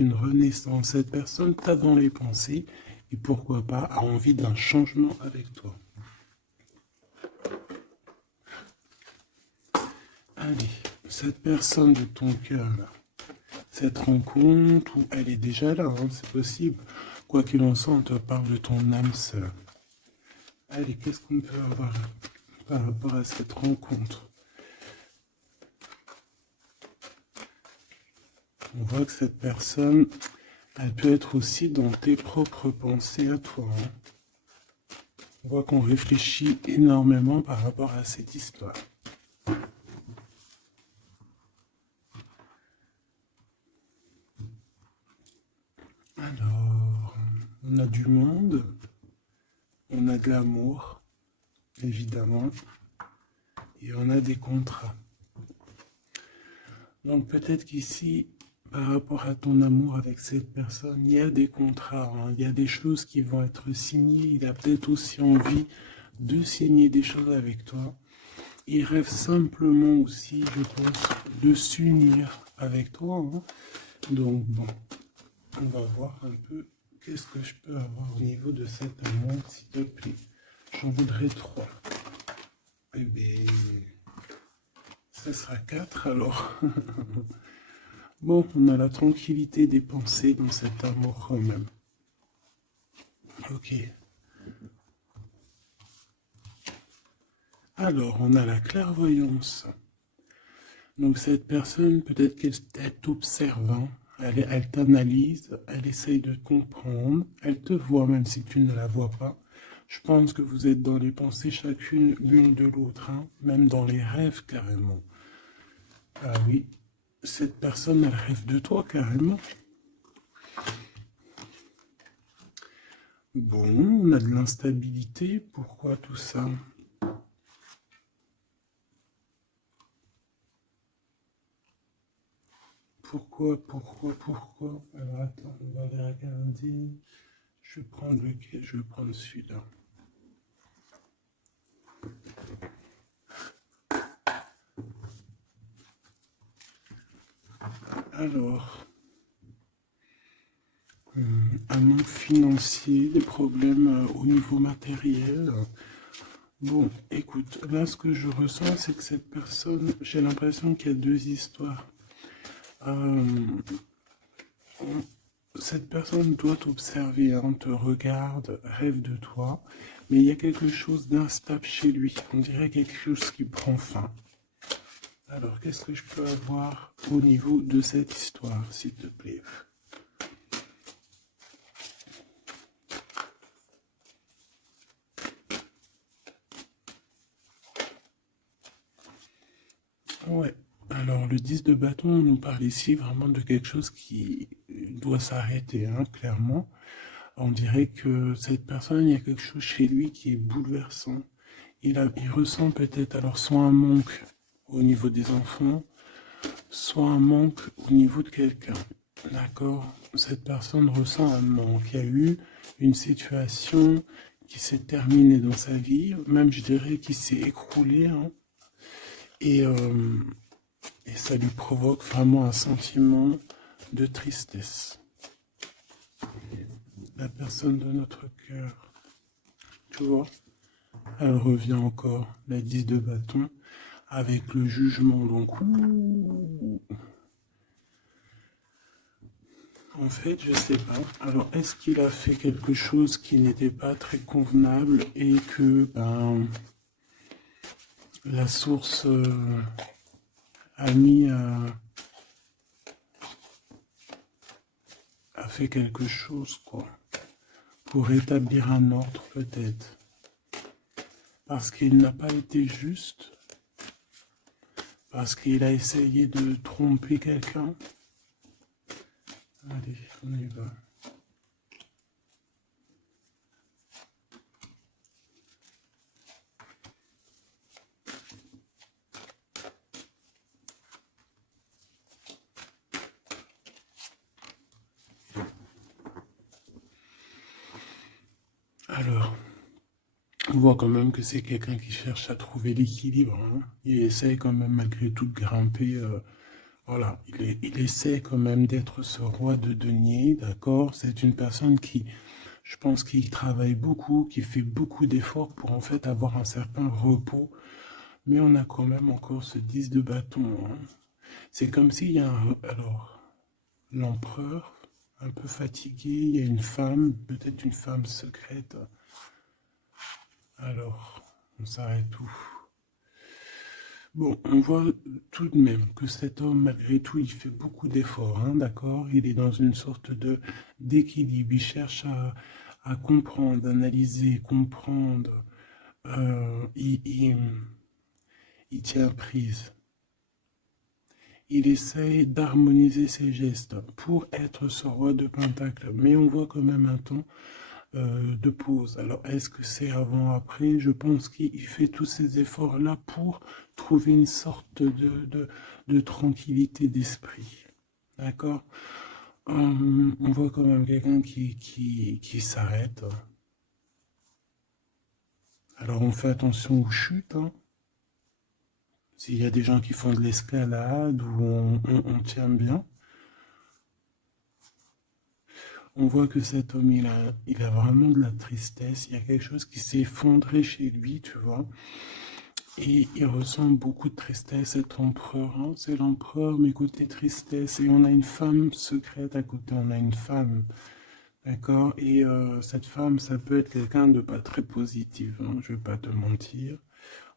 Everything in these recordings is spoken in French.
une renaissance. Cette personne t'a dans les pensées et pourquoi pas a envie d'un changement avec toi. Allez, cette personne de ton cœur là, cette rencontre où elle est déjà là, hein, c'est possible. Quoi qu'il en soit, on te parle de ton âme sœur. Allez, qu'est-ce qu'on peut avoir par rapport à cette rencontre? On voit que cette personne, elle peut être aussi dans tes propres pensées à toi. Hein. On voit qu'on réfléchit énormément par rapport à cette histoire. Alors, on a du monde, on a de l'amour, évidemment, et on a des contrats. Donc peut-être qu'ici, par rapport à ton amour avec cette personne, il y a des contrats, hein, il y a des choses qui vont être signées, il a peut-être aussi envie de signer des choses avec toi. Il rêve simplement aussi, je pense, de s'unir avec toi. Hein. Donc bon, on va voir un peu qu'est-ce que je peux avoir au niveau de cet amour, s'il te plaît. J'en voudrais 3. Eh bien, ça sera 4 alors. Bon, on a la tranquillité des pensées dans cet amour quand même. Ok. Alors, on a la clairvoyance. Donc cette personne, peut-être qu'elle t'observe, hein. Elle t'analyse, elle essaye de comprendre, elle te voit même si tu ne la vois pas. Je pense que vous êtes dans les pensées chacune l'une de l'autre, hein, même dans les rêves carrément. Ah oui, cette personne, elle rêve de toi carrément. Bon, on a de l'instabilité, pourquoi tout ça? Pourquoi? Alors attends, on va regarder. Je vais prendre lequel? Je vais prendre celui-là. Alors, un manque financier, des problèmes au niveau matériel. Bon, écoute, là ce que je ressens, c'est que cette personne, j'ai l'impression qu'il y a 2 histoires. Euh, Cette personne doit t'observer, hein, te regarde, rêve de toi, mais il y a quelque chose d'instable chez lui. On dirait quelque chose qui prend fin. Alors, qu'est-ce que je peux avoir au niveau de cette histoire, s'il te plaît? Ouais. Alors, le 10 de bâton nous parle ici vraiment de quelque chose qui doit s'arrêter, hein, clairement. On dirait que cette personne, il y a quelque chose chez lui qui est bouleversant. Il ressent peut-être alors soit un manque au niveau des enfants, soit un manque au niveau de quelqu'un. D'accord? Cette personne ressent un manque. Il y a eu une situation qui s'est terminée dans sa vie, même je dirais qui s'est écroulée, hein, et, euh, et ça lui provoque vraiment un sentiment de tristesse. La personne de notre cœur, tu vois, elle revient encore, la 10 de bâton, avec le jugement. Donc, en fait, je sais pas. Alors, est-ce qu'il a fait quelque chose qui n'était pas très convenable et que la source a mis a fait quelque chose, quoi, pour établir un ordre, peut-être. Parce qu'il n'a pas été juste, parce qu'il a essayé de tromper quelqu'un. Allez, on y va. Alors, on voit quand même que c'est quelqu'un qui cherche à trouver l'équilibre. Hein. Il essaye quand même malgré tout de grimper Voilà, il essaie quand même d'être ce roi de denier, d'accord? C'est une personne qui, je pense qu'il travaille beaucoup, qui fait beaucoup d'efforts pour en fait avoir un certain repos, mais on a quand même encore ce 10 de bâton, hein. C'est comme s'il y a un... Alors, l'empereur, un peu fatigué, il y a une femme, peut-être une femme secrète. Alors, on s'arrête où? Bon, on voit tout de même que cet homme, malgré tout, il fait beaucoup d'efforts, hein, d'accord? Il est dans une sorte de d'équilibre, il cherche à comprendre, analyser, comprendre. Il tient prise. Il essaye d'harmoniser ses gestes pour être ce roi de Pentacle. Mais on voit quand même un temps de pause. Alors, est-ce que c'est avant, après? Je pense qu'il fait tous ces efforts-là pour trouver une sorte de tranquillité d'esprit. D'accord? On voit quand même quelqu'un qui s'arrête. Alors, on fait attention aux chutes, hein. S'il y a des gens qui font de l'escalade où on tient bien, on voit que cet homme, il a vraiment de la tristesse. Il y a quelque chose qui s'est effondré chez lui, tu vois. Et il ressent beaucoup de tristesse, cet empereur, hein. C'est l'empereur, mais côté tristesse. Et on a une femme secrète à côté, on a une femme, d'accord? Et cette femme, ça peut être quelqu'un de pas très positif, hein, je vais pas te mentir.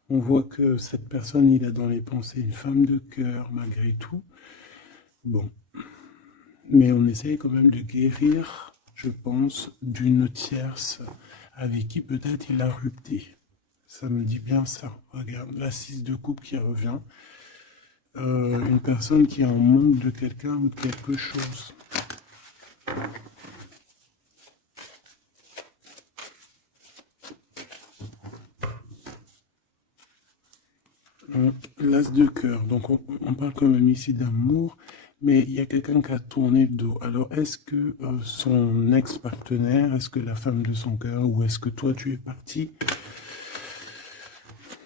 On voit que cette personne, il a dans les pensées une femme de cœur, malgré tout. Bon, mais on essaye quand même de guérir, je pense, d'une tierce avec qui peut-être il a rupté. Ça me dit bien ça. Regarde, la 6 de coupe qui revient. Une personne qui est en manque de quelqu'un ou de quelque chose. L'as de cœur. Donc on parle quand même ici d'amour, mais il y a quelqu'un qui a tourné le dos. Alors est-ce que son ex-partenaire, est-ce que la femme de son cœur, ou est-ce que toi tu es parti?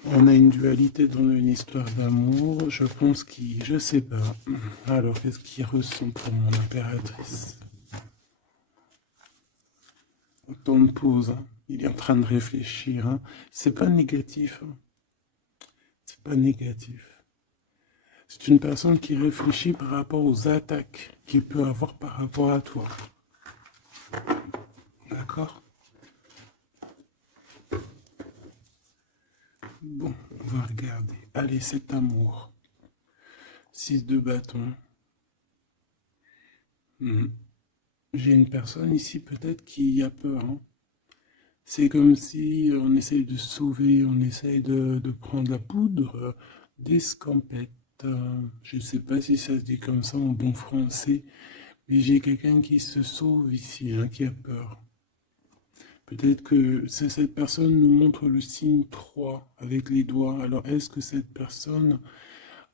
On a une dualité dans une histoire d'amour. Je pense qu'il... Je sais pas. Alors qu'est-ce qu'il ressent pour mon impératrice? Temps de pause, hein. Il est en train de réfléchir, hein. C'est pas négatif, hein. C'est pas négatif. C'est une personne qui réfléchit par rapport aux attaques qu'il peut avoir par rapport à toi. D'accord? Bon, on va regarder. Allez, cet amour. 6 de bâton. J'ai une personne ici peut-être qui a peur, hein. C'est comme si on essaye de sauver, on essaye de prendre la poudre d'escampette. Je ne sais pas si ça se dit comme ça en bon français, mais j'ai quelqu'un qui se sauve ici, hein, qui a peur. Peut-être que cette personne nous montre le signe 3 avec les doigts. Alors est-ce que cette personne,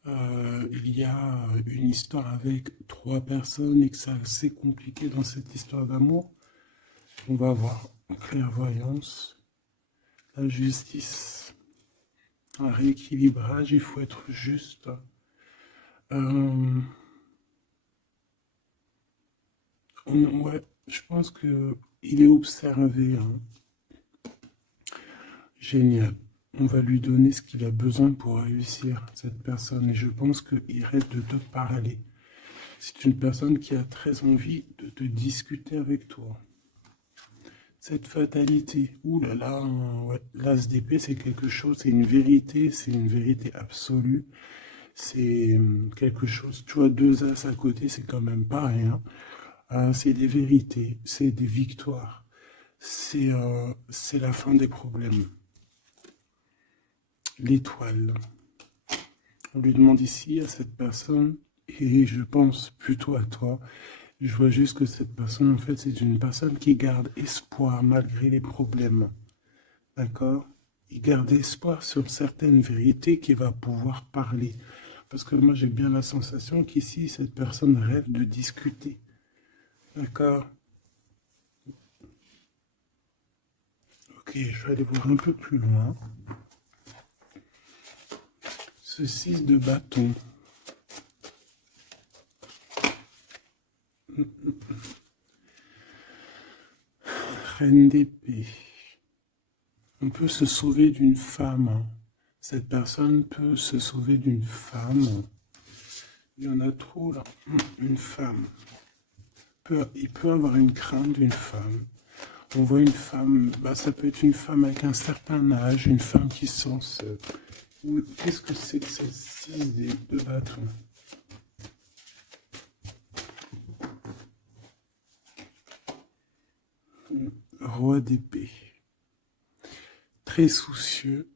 il y a une histoire avec 3 personnes et que c'est assez compliqué dans cette histoire d'amour? On va voir. Clairvoyance, la justice, un rééquilibrage, il faut être juste. Ouais, je pense que il est observé, hein. Génial. On va lui donner ce qu'il a besoin pour réussir, cette personne. Et je pense qu'il rêve de te parler. C'est une personne qui a très envie de te discuter avec toi. Cette fatalité, ouh là là, ouais, l'as d'épée, c'est quelque chose, c'est une vérité absolue. C'est quelque chose, tu vois, 2 as à côté, c'est quand même pas rien. C'est des vérités, c'est des victoires, c'est la fin des problèmes. L'étoile. On lui demande ici à cette personne, et je pense plutôt à toi, je vois juste que cette personne, en fait, c'est une personne qui garde espoir malgré les problèmes. D'accord? Il garde espoir sur certaines vérités qu'il va pouvoir parler. Parce que moi, j'ai bien la sensation qu'ici, cette personne rêve de discuter. D'accord? Ok, je vais aller voir un peu plus loin. Ce 6 de bâton. Reine d'épée. On peut se sauver d'une femme, hein. Cette personne peut se sauver d'une femme. Il y en a trop là. Une femme. Il peut avoir une crainte d'une femme. On voit une femme, bah, ça peut être une femme avec un certain âge, une femme qui se sent seule. Qu'est-ce que c'est que cette 6 de bâton? Roi d'épée. Très soucieux,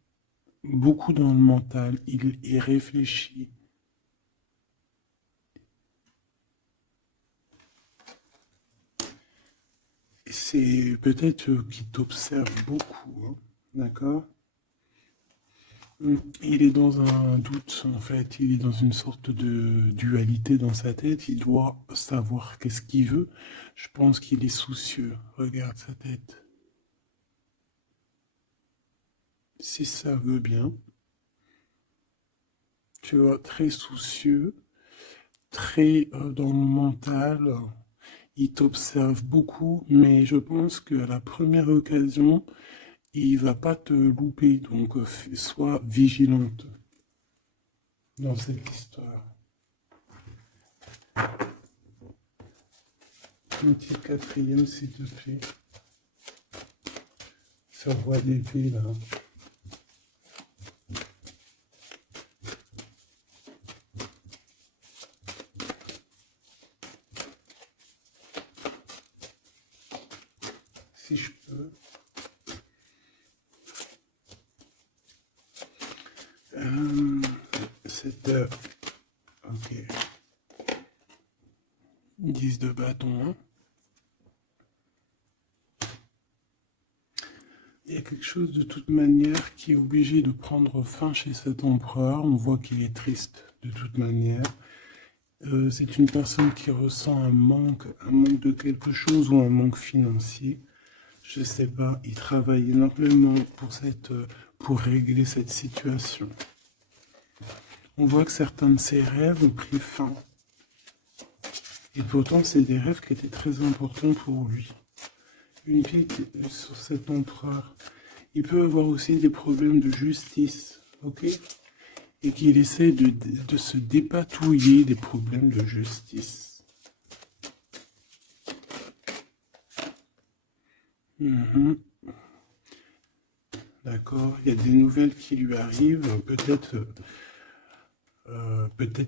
beaucoup dans le mental, il réfléchit. C'est peut-être qu'il t'observe beaucoup, hein, d'accord? Il est dans un doute, en fait, il est dans une sorte de dualité dans sa tête, il doit savoir qu'est-ce qu'il veut. Je pense qu'il est soucieux, regarde sa tête. Si ça veut bien, tu vois, très soucieux, très dans le mental, il t'observe beaucoup, mais je pense qu'à la première occasion, il va pas te louper, donc sois vigilante dans cette histoire. Un petit quatrième, s'il te plaît. Ce roi d'épée, là. Si je peux. Cette... Ok. 10 de bâton. Il y a quelque chose de toute manière qui est obligé de prendre fin chez cet empereur. On voit qu'il est triste de toute manière. C'est une personne qui ressent un manque de quelque chose ou un manque financier. Je sais pas, il travaille énormément pour régler cette situation. On voit que certains de ses rêves ont pris fin. Et pourtant, c'est des rêves qui étaient très importants pour lui. Une pique sur cet empereur. Il peut avoir aussi des problèmes de justice, ok? Et qu'il essaie de se dépatouiller des problèmes de justice. D'accord, il y a des nouvelles qui lui arrivent, peut-être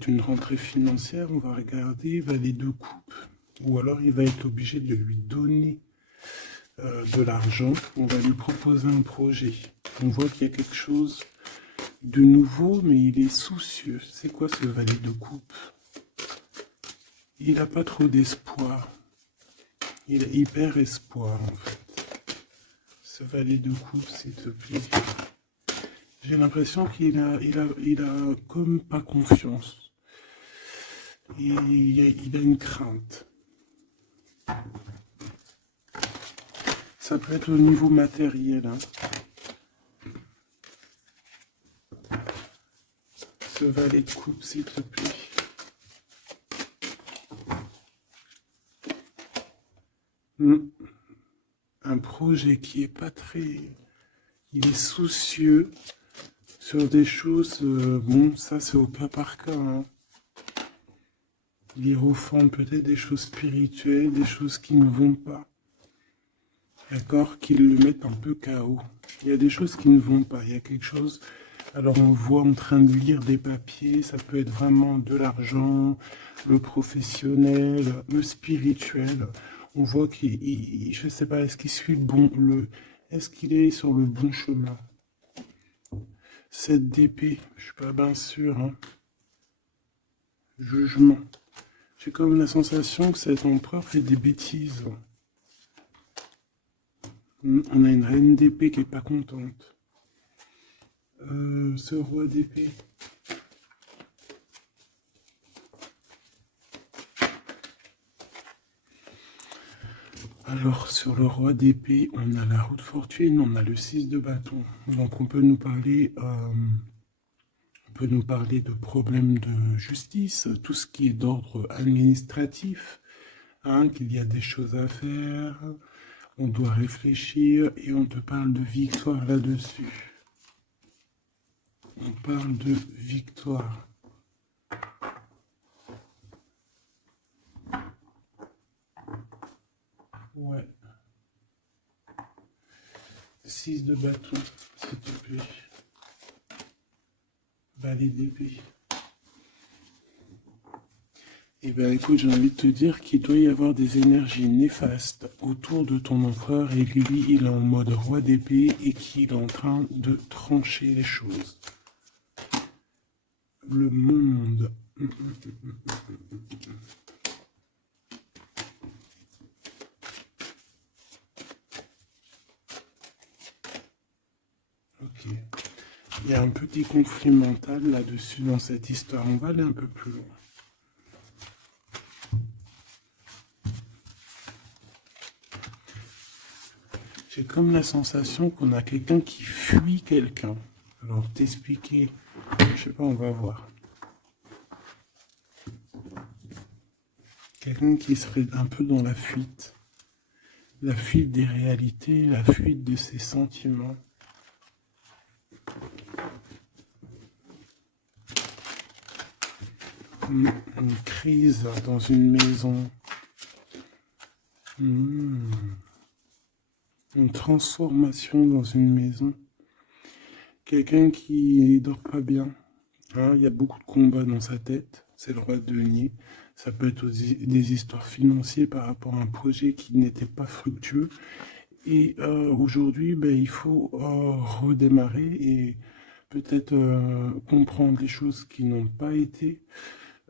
une rentrée financière, on va regarder, valet de coupe, ou alors il va être obligé de lui donner de l'argent, on va lui proposer un projet. On voit qu'il y a quelque chose de nouveau, mais il est soucieux. C'est quoi ce valet de coupe? Il n'a pas trop d'espoir. Il a hyper espoir, en fait. Ce valet de coupe, s'il te plaît. J'ai l'impression qu'il a comme pas confiance. Il a une crainte. Ça peut être au niveau matériel. Hein. Ce valet de coupe, s'il te plaît. Un projet qui est pas très... Il est soucieux sur des choses... bon, ça c'est au cas par cas. Hein. Il refond peut-être des choses spirituelles, des choses qui ne vont pas. D'accord? Qui le mettent un peu KO. Il y a des choses qui ne vont pas. Il y a quelque chose... Alors on voit en train de lire des papiers, ça peut être vraiment de l'argent, le professionnel, le spirituel. On voit qu'il, je sais pas, est-ce qu'il suit est-ce qu'il est sur le bon chemin? Cette d'épée, je suis pas bien sûr. Hein. Jugement. J'ai comme la sensation que cet empereur fait des bêtises. On a une reine d'épée qui est pas contente. Ce roi d'épée. Alors, sur le roi d'épée, on a la roue de fortune, on a le 6 de bâton. Donc, on peut nous parler de problèmes de justice, tout ce qui est d'ordre administratif, hein, qu'il y a des choses à faire, on doit réfléchir et on te parle de victoire là-dessus. On parle de victoire. Ouais. 6 de bâton, s'il te plaît. Balai d'épée. Eh bien, écoute, j'ai envie de te dire qu'il doit y avoir des énergies néfastes autour de ton empereur et lui, il est en mode roi d'épée et qu'il est en train de trancher les choses. Le monde. Ok. Il y a un petit conflit mental là-dessus dans cette histoire. On va aller un peu plus loin. J'ai comme la sensation qu'on a quelqu'un qui fuit quelqu'un. Alors, t'expliquer, je sais pas, on va voir. Quelqu'un qui serait un peu dans la fuite. La fuite des réalités, la fuite de ses sentiments. Une crise dans une maison. Une transformation dans une maison. Quelqu'un qui dort pas bien. Hein, il y a beaucoup de combats dans sa tête. C'est le roi de denier. Ça peut être aussi des histoires financières par rapport à un projet qui n'était pas fructueux. Et aujourd'hui, ben, il faut redémarrer et peut-être comprendre les choses qui n'ont pas été.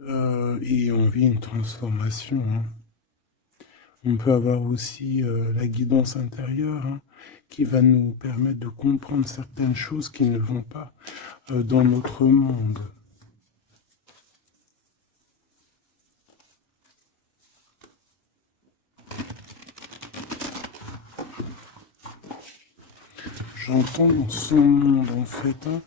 Et on vit une transformation. Hein. On peut avoir aussi la guidance intérieure, hein, qui va nous permettre de comprendre certaines choses qui ne vont pas dans notre monde. J'entends dans son monde en fait. Hein.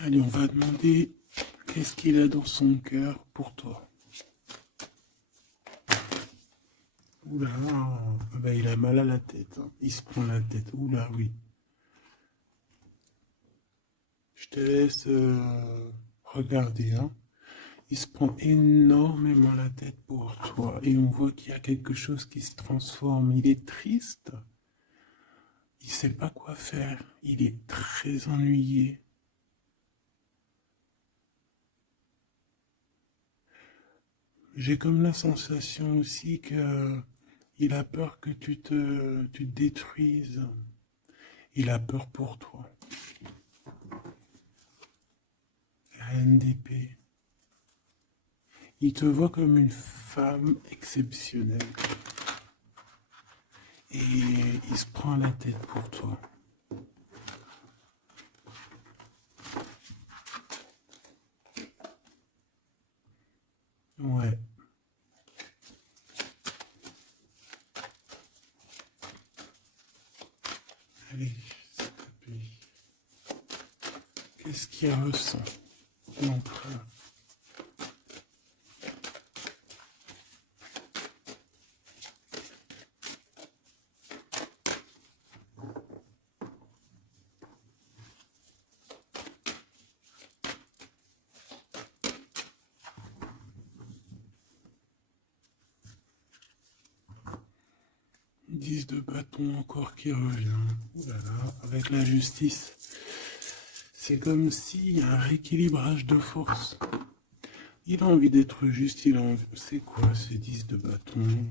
Allez, on va demander qu'est-ce qu'il a dans son cœur pour toi. Oula, ben, il a mal à la tête. Hein. Il se prend la tête. Oula, oui. Je te laisse regarder. Hein. Il se prend énormément la tête pour toi. Et on voit qu'il y a quelque chose qui se transforme. Il est triste. Il ne sait pas quoi faire. Il est très ennuyé. J'ai comme la sensation aussi que il a peur que tu te détruises. Il a peur pour toi. Reine d'épée. Il te voit comme une femme exceptionnelle. Et il se prend la tête pour toi. Ouais. Allez, s'il te plaît. Qu'est-ce qu'il ressent, l'empereur? 10 de bâton encore qui revient. Voilà, avec la justice. C'est comme s'il y a un rééquilibrage de force. Il a envie d'être juste, il a envie... C'est quoi ces 10 de bâton?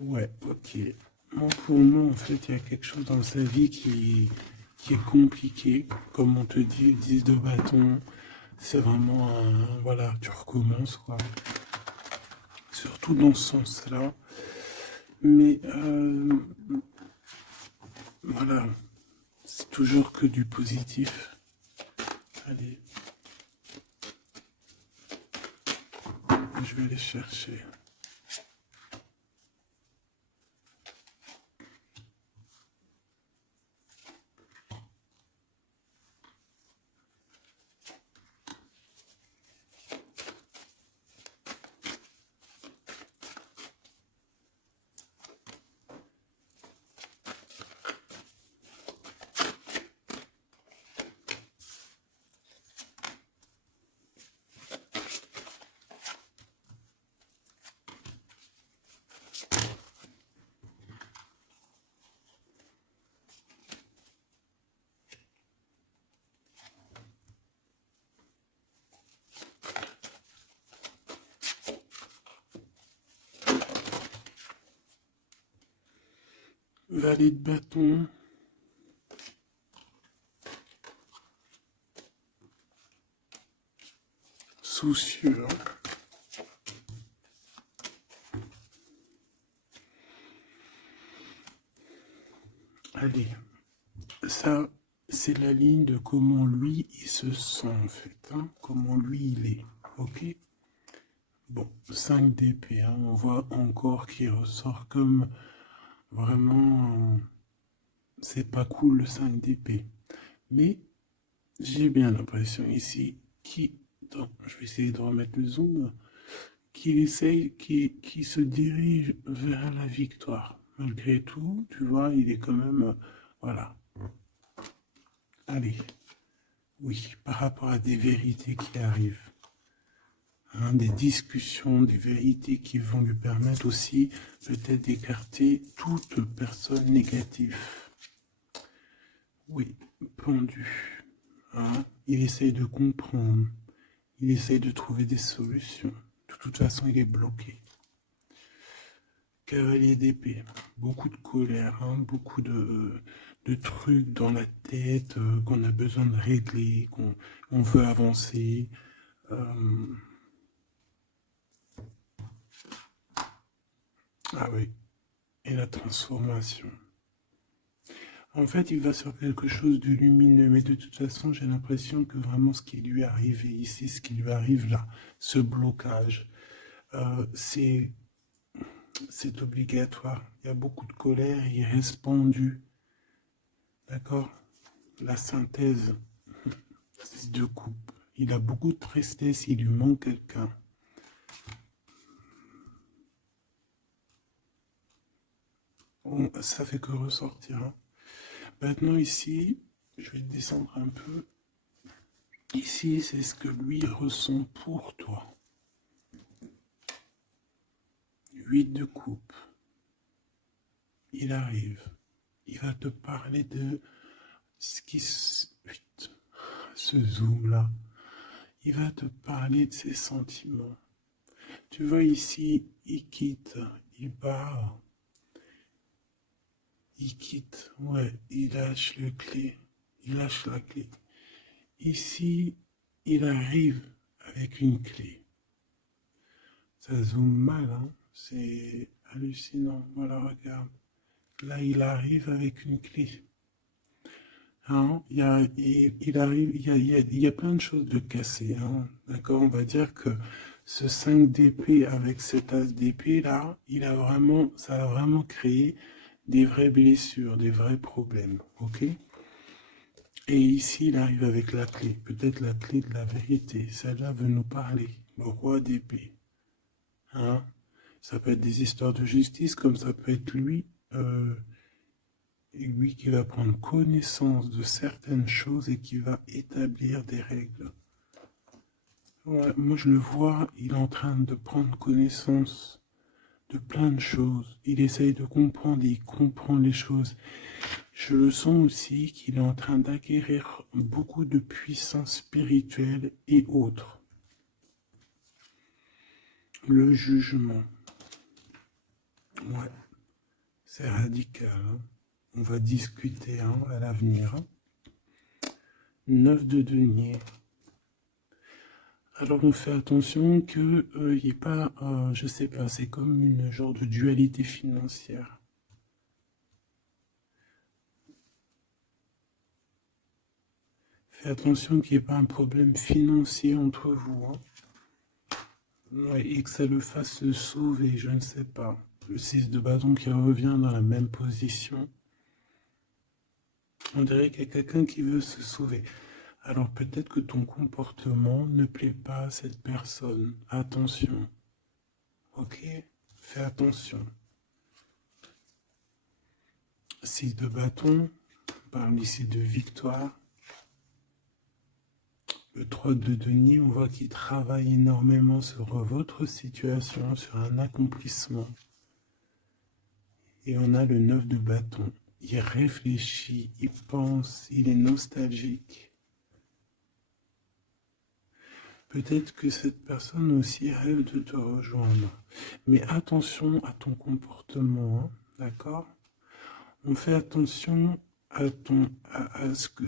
Ouais, ok. Bon, pour nous, en fait, il y a quelque chose dans sa vie qui est compliqué. Comme on te dit, le 10 de bâton, c'est vraiment un... Voilà, tu recommences, quoi. Surtout dans ce sens-là. Mais, voilà, c'est toujours que du positif. Allez, je vais aller chercher. Valet de bâton. Soucieux. Allez, ça, c'est la ligne de comment lui, il se sent, en fait. Hein, comment lui, il est. Ok? Bon, 5 d'épée, hein, on voit encore qu'il ressort comme vraiment... c'est pas cool le 5 d'épée. Mais j'ai bien l'impression ici qu'il... Attends, je vais essayer de remettre le zoom. Qu'il essaye, qu'il se dirige vers la victoire. Malgré tout, tu vois, il est quand même... voilà. Allez. Oui, par rapport à des vérités qui arrivent. Hein, des discussions, des vérités qui vont lui permettre aussi peut-être d'écarter toute personne négative. Oui, pendu. Hein, il essaye de comprendre. Il essaye de trouver des solutions. De toute façon, il est bloqué. Cavalier d'épée. Beaucoup de colère, hein, beaucoup de trucs dans la tête qu'on a besoin de régler, qu'on veut avancer. Ah oui, et la transformation. En fait, il va sur quelque chose de lumineux, mais de toute façon, j'ai l'impression que vraiment ce qui lui est arrivé ici, ce qui lui arrive là, ce blocage, c'est obligatoire. Il y a beaucoup de colère, il reste pendu. D'accord? La synthèse, c'est de coupe. Il a beaucoup de tristesse, il lui manque quelqu'un. Ça fait que ressortir. Hein. Maintenant ici, je vais descendre un peu. Ici, c'est ce que lui ressent pour toi. 8 de coupe. Il arrive. Il va te parler de ce qui se... Ce zoom-là. Il va te parler de ses sentiments. Tu vois ici, il quitte, il part. Il quitte, ouais, il lâche le clé. Il lâche la clé. Ici, il arrive avec une clé. Ça zoome mal, hein. C'est hallucinant. Voilà, regarde. Là, il arrive avec une clé. Hein, il arrive, il y a plein de choses de cassées. Hein, d'accord, on va dire que ce 5 d'épée avec cet as d'épée là, ça a vraiment créé des vraies blessures, des vrais problèmes. Ok. Et ici, il arrive avec la clé, peut-être la clé de la vérité. Celle-là veut nous parler. Le roi d'épée. Hein, ça peut être des histoires de justice, comme ça peut être lui. Et lui qui va prendre connaissance de certaines choses et qui va établir des règles. Ouais, moi je le vois, il est en train de prendre connaissance de plein de choses. Il essaye de comprendre et il comprend les choses. Je le sens aussi qu'il est en train d'acquérir beaucoup de puissance spirituelle et autres. Le jugement, ouais, c'est radical, hein. On va discuter hein, à l'avenir. 9 de denier. Alors on fait attention que il n'y ait pas, je sais pas, c'est comme une genre de dualité financière. Fais attention qu'il n'y ait pas un problème financier entre vous, hein. Ouais, et que ça le fasse se sauver, je ne sais pas. Le 6 de bâton qui revient dans la même position. On dirait qu'il y a quelqu'un qui veut se sauver. Alors peut-être que ton comportement ne plaît pas à cette personne. Attention. Ok? Fais attention. 6 de bâton, on parle ici de victoire. Le 3 de denier, on voit qu'il travaille énormément sur votre situation, sur un accomplissement. Et on a le 9 de bâton. Il réfléchit, il pense, il est nostalgique. Peut-être que cette personne aussi rêve de te rejoindre. Mais attention à ton comportement, hein, d'accord? On fait attention à ce que...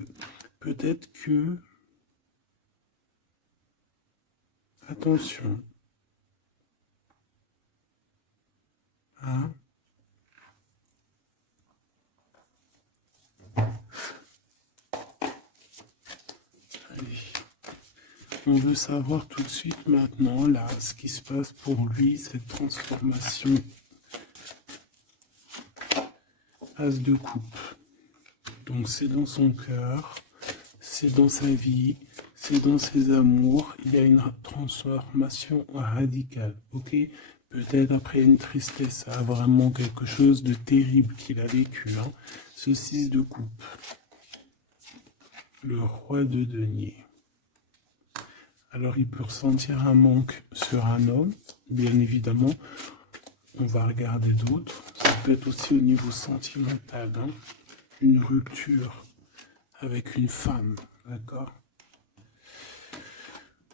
Peut-être que... Attention. Hein? Allez. On veut savoir tout de suite maintenant, là, ce qui se passe pour lui, cette transformation. As de coupe. Donc c'est dans son cœur, c'est dans sa vie, c'est dans ses amours. Il y a une transformation radicale, ok? Peut-être après une tristesse, ça a vraiment quelque chose de terrible qu'il a vécu, hein. Ce 6 de coupe. Le roi de denier. Alors il peut ressentir un manque sur un homme, bien évidemment. On va regarder d'autres. Ça peut être aussi au niveau sentimental, hein. Une rupture avec une femme, d'accord?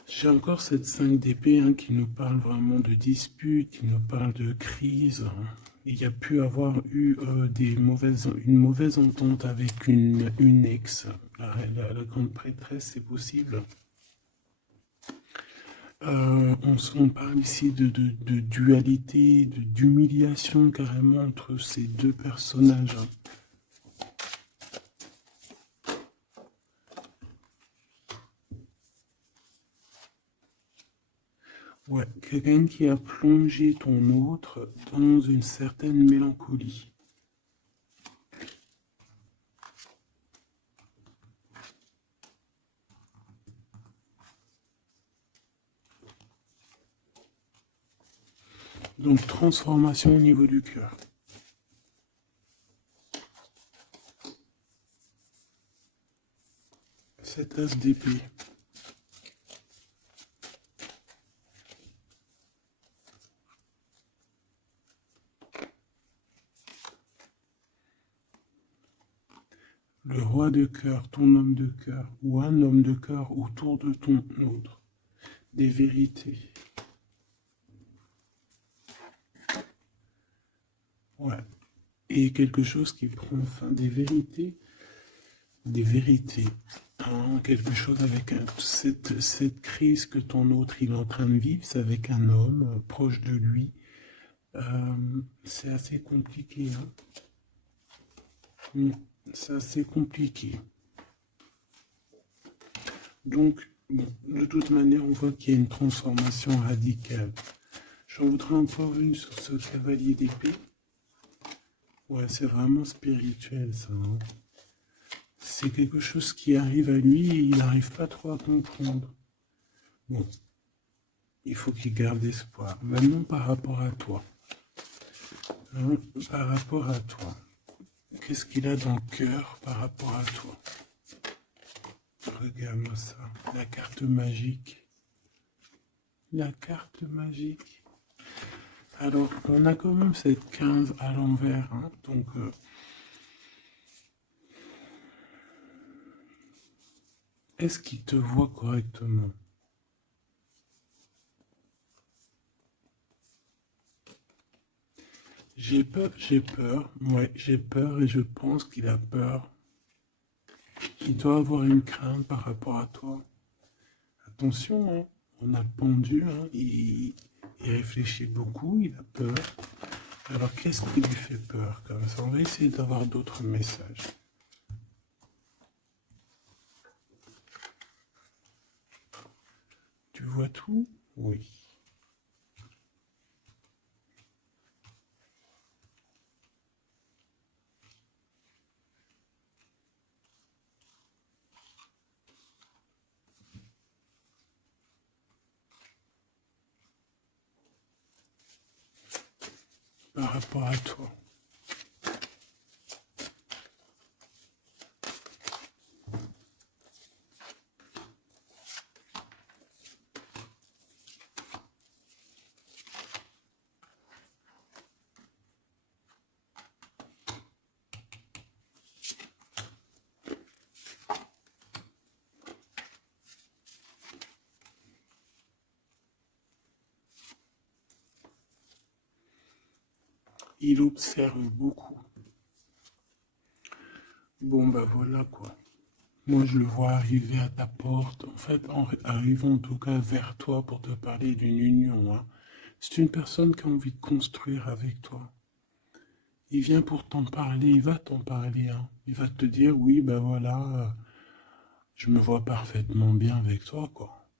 J'ai encore cette 5 d'épée hein, qui nous parle vraiment de dispute, qui nous parle de crise. Hein. Il y a pu avoir eu une mauvaise entente avec une ex. La grande prêtresse, c'est possible. On parle ici de dualité, d'humiliation carrément entre ces deux personnages. Ouais, quelqu'un qui a plongé ton autre dans une certaine mélancolie. Donc transformation au niveau du cœur. Cet as d'épée. Le roi de cœur, ton homme de cœur, ou un homme de cœur autour de ton autre. Des vérités. Ouais. Et quelque chose qui prend fin, des vérités. Des vérités. Hein, quelque chose avec cette crise que ton autre il est en train de vivre, c'est avec un homme proche de lui. C'est assez compliqué. Hein. C'est assez compliqué. Donc, bon, de toute manière, on voit qu'il y a une transformation radicale. J'en voudrais encore une sur ce cavalier d'épée. Ouais, c'est vraiment spirituel, ça. Hein. C'est quelque chose qui arrive à lui et il n'arrive pas trop à comprendre. Bon, il faut qu'il garde espoir. Maintenant, par rapport à toi. Hein, par rapport à toi. Qu'est-ce qu'il a dans le cœur par rapport à toi? Regarde-moi ça. La carte magique. la carte magique. Alors, on a quand même cette 15 à l'envers, hein, donc est-ce qu'il te voit correctement? Ouais, j'ai peur et je pense qu'il a peur. Il doit avoir une crainte par rapport à toi. Attention, hein, on a le pendu, hein, il réfléchit beaucoup, il a peur. Alors, qu'est-ce qui lui fait peur comme ça? On va essayer d'avoir d'autres messages. Tu vois tout? Oui. Par rapport à toi. Il observe beaucoup. Bon, bah voilà quoi. Moi, je le vois arriver à ta porte, en fait, en arrivant en tout cas vers toi pour te parler d'une union, hein. C'est une personne qui a envie de construire avec toi. Il vient pour t'en parler, il va t'en parler, hein. Il va te dire, oui, ben voilà, je me vois parfaitement bien avec toi, quoi.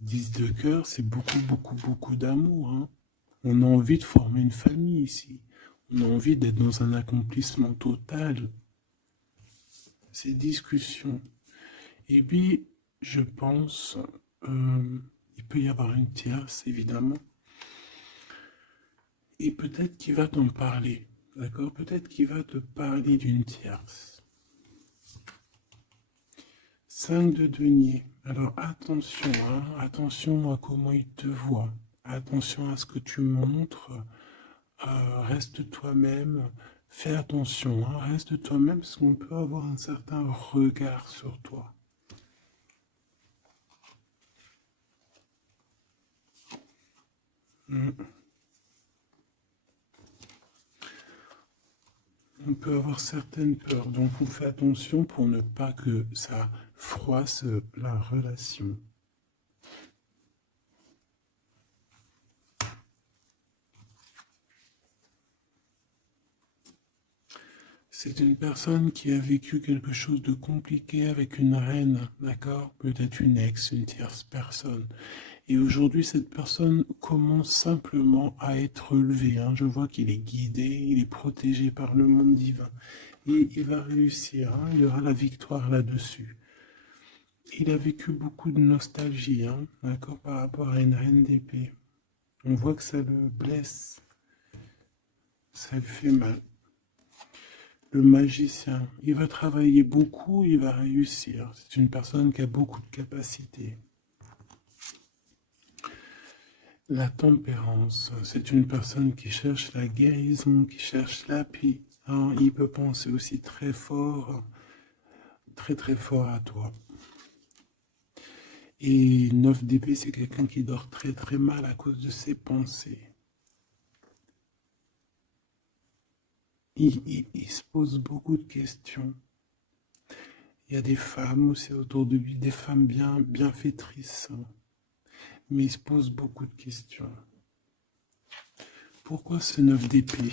10 de cœur, c'est beaucoup, beaucoup, beaucoup d'amour, hein. On a envie de former une famille ici. On a envie d'être dans un accomplissement total. Ces discussions. Et puis, je pense, il peut y avoir une tierce, évidemment. Et peut-être qu'il va t'en parler. D'accord? Peut-être qu'il va te parler d'une tierce. 5 de denier. Alors attention, hein, attention à comment il te voit. Attention à ce que tu montres. Reste toi-même. Fais attention, hein, reste toi-même parce qu'on peut avoir un certain regard sur toi. On peut avoir certaines peurs, donc on fait attention pour ne pas que ça froisse la relation. C'est une personne qui a vécu quelque chose de compliqué avec une reine, d'accord? Peut-être une ex, une tierce personne. Et aujourd'hui, cette personne commence simplement à être relevée, hein. Je vois qu'il est guidé, il est protégé par le monde divin. Et il va réussir, hein. Il y aura la victoire là-dessus. Il a vécu beaucoup de nostalgie, hein, d'accord, par rapport à une reine d'épée. On voit que ça le blesse, ça lui fait mal. Le magicien, il va travailler beaucoup, il va réussir. C'est une personne qui a beaucoup de capacités. La tempérance, c'est une personne qui cherche la guérison, qui cherche la paix. Hein, il peut penser aussi très fort, très très fort à toi. Et 9 d'épée, c'est quelqu'un qui dort très très mal à cause de ses pensées. Il se pose beaucoup de questions. Il y a des femmes aussi autour de lui, des femmes bien bienfaitrices. Mais il se pose beaucoup de questions. Pourquoi ce 9 d'épée?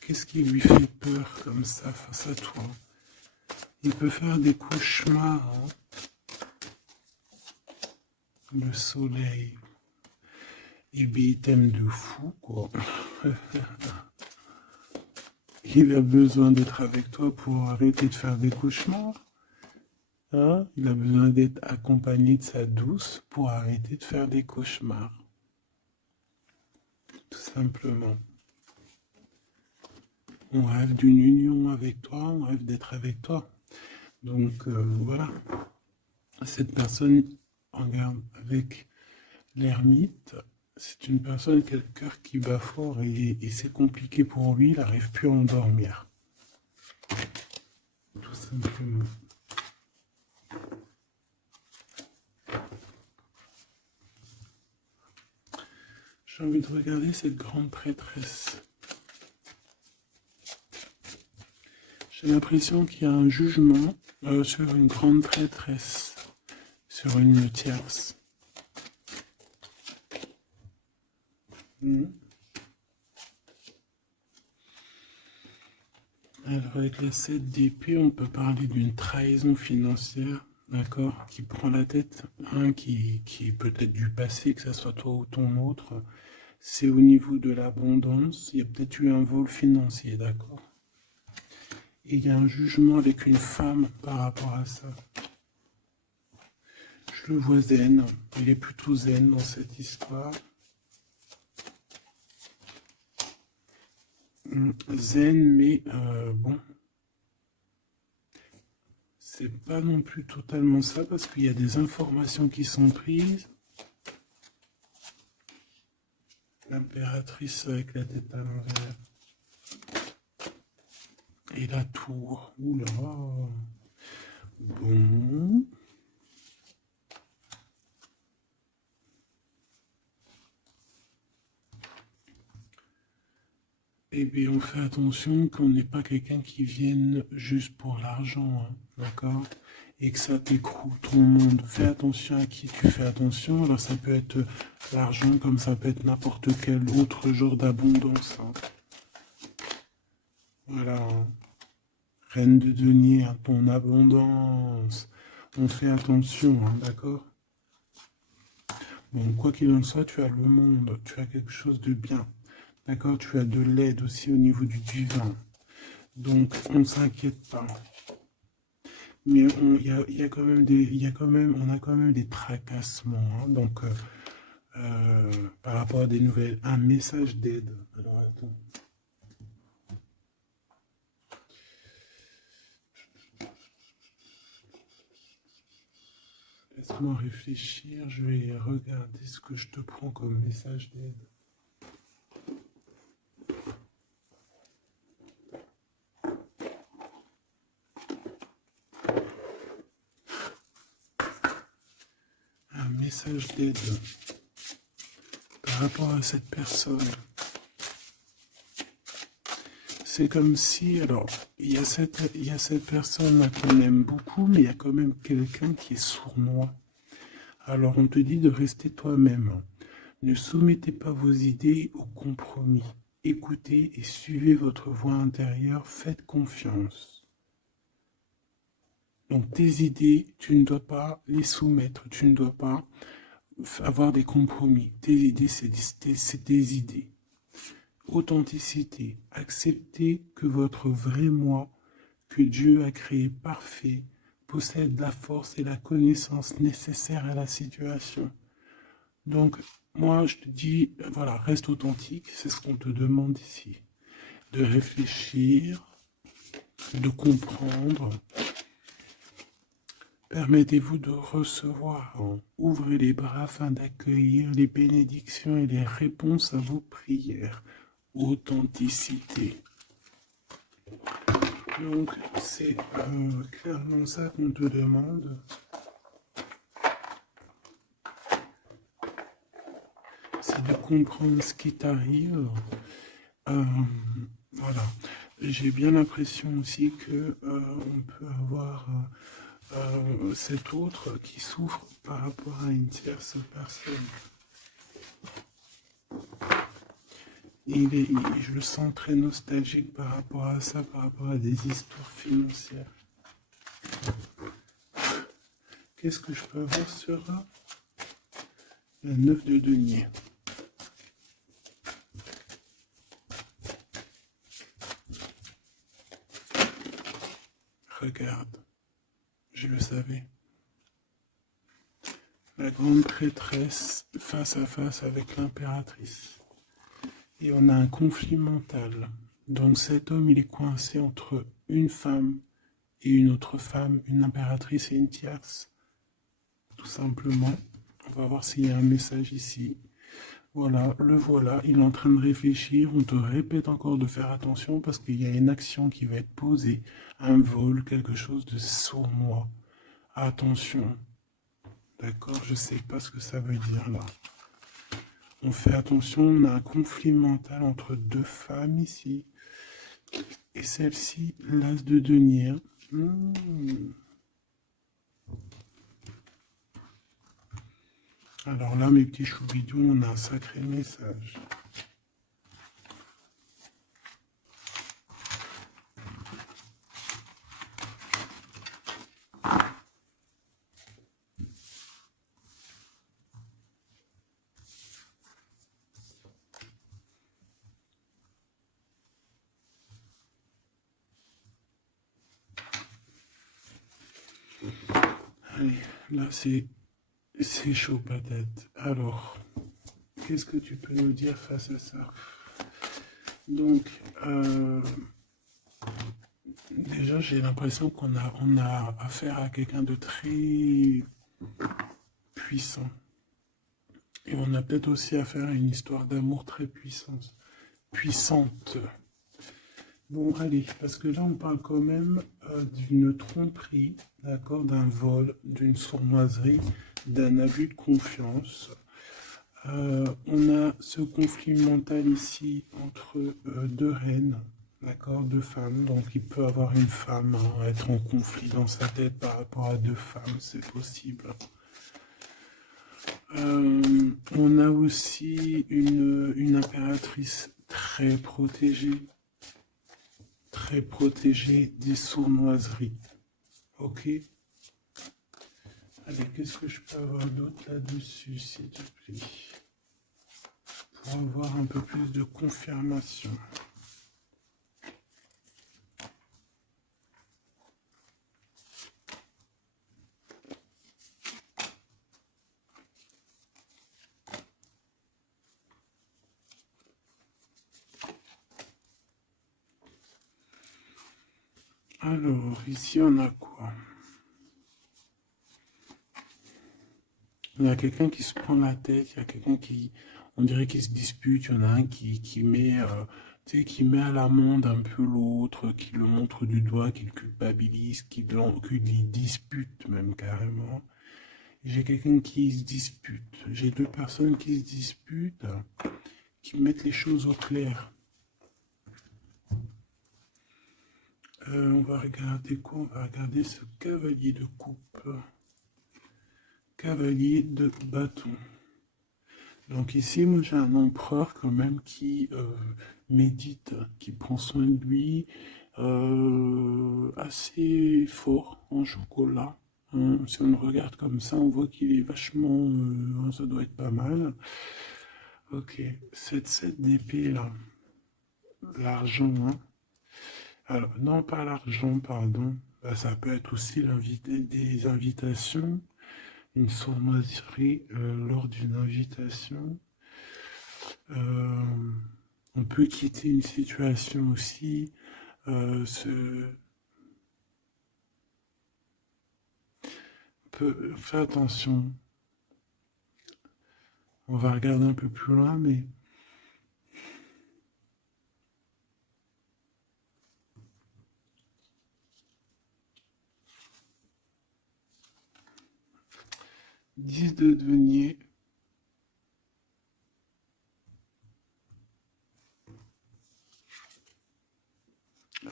Qu'est-ce qui lui fait peur comme ça face à toi? Il peut faire des cauchemars, hein. Le soleil. Et bien, il t'aime de fou, quoi. Il a besoin d'être avec toi pour arrêter de faire des cauchemars. Hein? Il a besoin d'être accompagné de sa douce pour arrêter de faire des cauchemars. Tout simplement. On rêve d'une union avec toi, on rêve d'être avec toi. Donc voilà. Cette personne, regarde, avec l'ermite, c'est une personne qui a le cœur qui bat fort et c'est compliqué pour lui, il n'arrive plus à endormir. Tout simplement. J'ai envie de regarder cette grande prêtresse. J'ai l'impression qu'il y a un jugement sur une grande prêtresse, sur une tierce. Alors avec les 7 d'épée, on peut parler d'une trahison financière, d'accord, qui prend la tête, hein, qui est peut-être du passé, que ce soit toi ou ton autre. C'est au niveau de l'abondance, il y a peut-être eu un vol financier, d'accord. Et il y a un jugement avec une femme par rapport à ça. Je le vois zen, il est plutôt zen dans cette histoire. Zen, mais bon, c'est pas non plus totalement ça parce qu'il y a des informations qui sont prises. L'impératrice avec la tête à l'envers. Et la tour. Oula. Bon. Eh bien, on fait attention qu'on n'ait pas quelqu'un qui vienne juste pour l'argent, hein, d'accord? Et que ça t'écroule ton monde. Fais attention à qui tu fais attention. Alors, ça peut être l'argent comme ça peut être n'importe quel autre genre d'abondance. Hein. Voilà. Reine de denier, hein, ton abondance. On fait attention, hein, d'accord? Bon, quoi qu'il en soit, tu as le monde, tu as quelque chose de bien. D'accord, tu as de l'aide aussi au niveau du divin. Donc, on ne s'inquiète pas. Mais il y a quand même on a quand même des tracassements. Hein, donc, par rapport à des nouvelles, un message d'aide. Alors, attends. Laisse-moi réfléchir. Je vais regarder ce que je te prends comme message d'aide. Message d'aide par rapport à cette personne. C'est comme si, alors, il y a cette personne qu'on aime beaucoup, mais il y a quand même quelqu'un qui est sournois. Alors, on te dit de rester toi-même. Ne soumettez pas vos idées au compromis. Écoutez et suivez votre voix intérieure, faites confiance. Donc tes idées, tu ne dois pas les soumettre, tu ne dois pas avoir des compromis. Tes idées, c'est tes idées. Authenticité, accepter que votre vrai moi, que Dieu a créé parfait, possède la force et la connaissance nécessaires à la situation. Donc, moi, je te dis, voilà, reste authentique, c'est ce qu'on te demande ici. De réfléchir, de comprendre. Permettez-vous de recevoir. Ouvrez les bras afin d'accueillir les bénédictions et les réponses à vos prières. Authenticité. Donc, c'est clairement ça qu'on te demande. C'est de comprendre ce qui t'arrive. Voilà. J'ai bien l'impression aussi que on peut avoir cet autre qui souffre par rapport à une tierce personne. Je le sens très nostalgique par rapport à ça, par rapport à des histoires financières. Qu'est-ce que je peux avoir sur la 9 de denier? Regarde, je le savais. La grande prêtresse face à face avec l'impératrice. Et on a un conflit mental. Donc cet homme, il est coincé entre une femme et une autre femme, une impératrice et une tierce. tout simplement. On va voir s'il y a un message ici. Voilà, le voilà, il est en train de réfléchir. On te répète encore de faire attention parce qu'il y a une action qui va être posée. Un vol, quelque chose de sournois. Attention. D'accord, je sais pas ce que ça veut dire là. On fait attention, on a un conflit mental entre deux femmes ici. Et celle-ci, l'as de denier. Alors là, mes petits choubidous, on a un sacré message. Allez, là, c'est chaud patate. Alors, qu'est-ce que tu peux nous dire face à ça? Donc, déjà, j'ai l'impression qu'on a affaire à quelqu'un de très puissant. Et on a peut-être aussi affaire à une histoire d'amour très puissante. Bon, allez, parce que là, on parle quand même d'une tromperie, d'accord, d'un vol, d'une sournoiserie, d'un abus de confiance. On a ce conflit mental ici entre deux reines, d'accord, deux femmes. Donc, il peut avoir une femme être en conflit dans sa tête par rapport à deux femmes, c'est possible. On a aussi une impératrice très protégée des sournoiseries. Ok? Allez, qu'est-ce que je peux avoir d'autre là-dessus, s'il te plaît? Pour avoir un peu plus de confirmation. Alors, ici, on a quoi? Il y a quelqu'un qui se prend la tête, il y a quelqu'un qui, on dirait qu'il se dispute, il y en a un qui met, tu sais, qui met à l'amende un peu l'autre, qui le montre du doigt, qui le culpabilise, qui les dispute même carrément. J'ai quelqu'un qui se dispute. J'ai deux personnes qui se disputent, qui mettent les choses au clair. On va regarder quoi? On va regarder ce cavalier de coupe. Cavalier de bâton. Donc ici, moi j'ai un empereur quand même qui médite, qui prend soin de lui, assez fort en chocolat. Hein. Si on le regarde comme ça, on voit qu'il est vachement... ça doit être pas mal. Ok, cette 7 d'épée là, l'argent, hein. Alors, non, pas l'argent, pardon. Bah, ça peut être aussi des invitations, une sournoiserie lors d'une invitation. Euh, on peut quitter une situation aussi. Faire attention. On va regarder un peu plus loin, mais 10 de denier.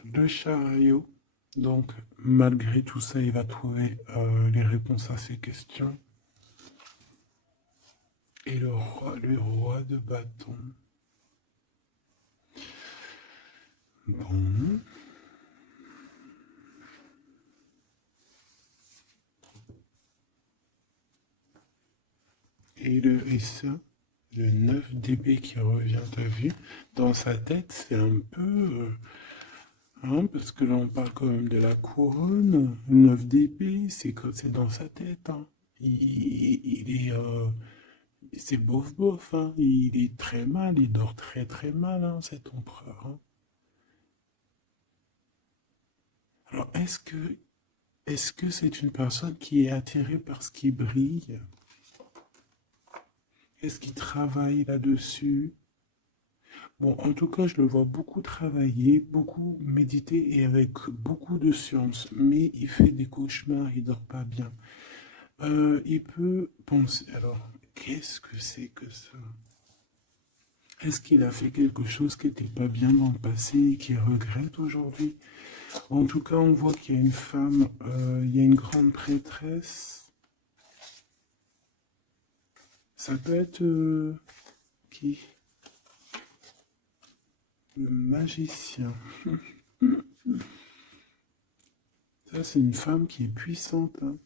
Le chariot. Donc, malgré tout ça, il va trouver les réponses à ses questions. Et le roi de bâton. Bon. Et ça, le 9 d'épée qui revient, t'as vu? Dans sa tête, c'est un peu... hein, parce que là, on parle quand même de la couronne. Le 9 d'épée, c'est dans sa tête. Hein. Il est... c'est bof bof, hein. Il est très mal, il dort très très mal, hein, cet empereur. Hein. Alors, est-ce que Est-ce que c'est une personne qui est attirée par ce qui brille? Est-ce qu'il travaille là-dessus? Bon, en tout cas, je le vois beaucoup travailler, beaucoup méditer et avec beaucoup de science, mais il fait des cauchemars, il dort pas bien. Il peut penser, alors, qu'est-ce que c'est que ça? Est-ce qu'il a fait quelque chose qui n'était pas bien dans le passé et qu'il regrette aujourd'hui? En tout cas, on voit qu'il y a une femme, il y a une grande prêtresse. Ça peut être qui? Le magicien. Ça, c'est une femme qui est puissante, hein.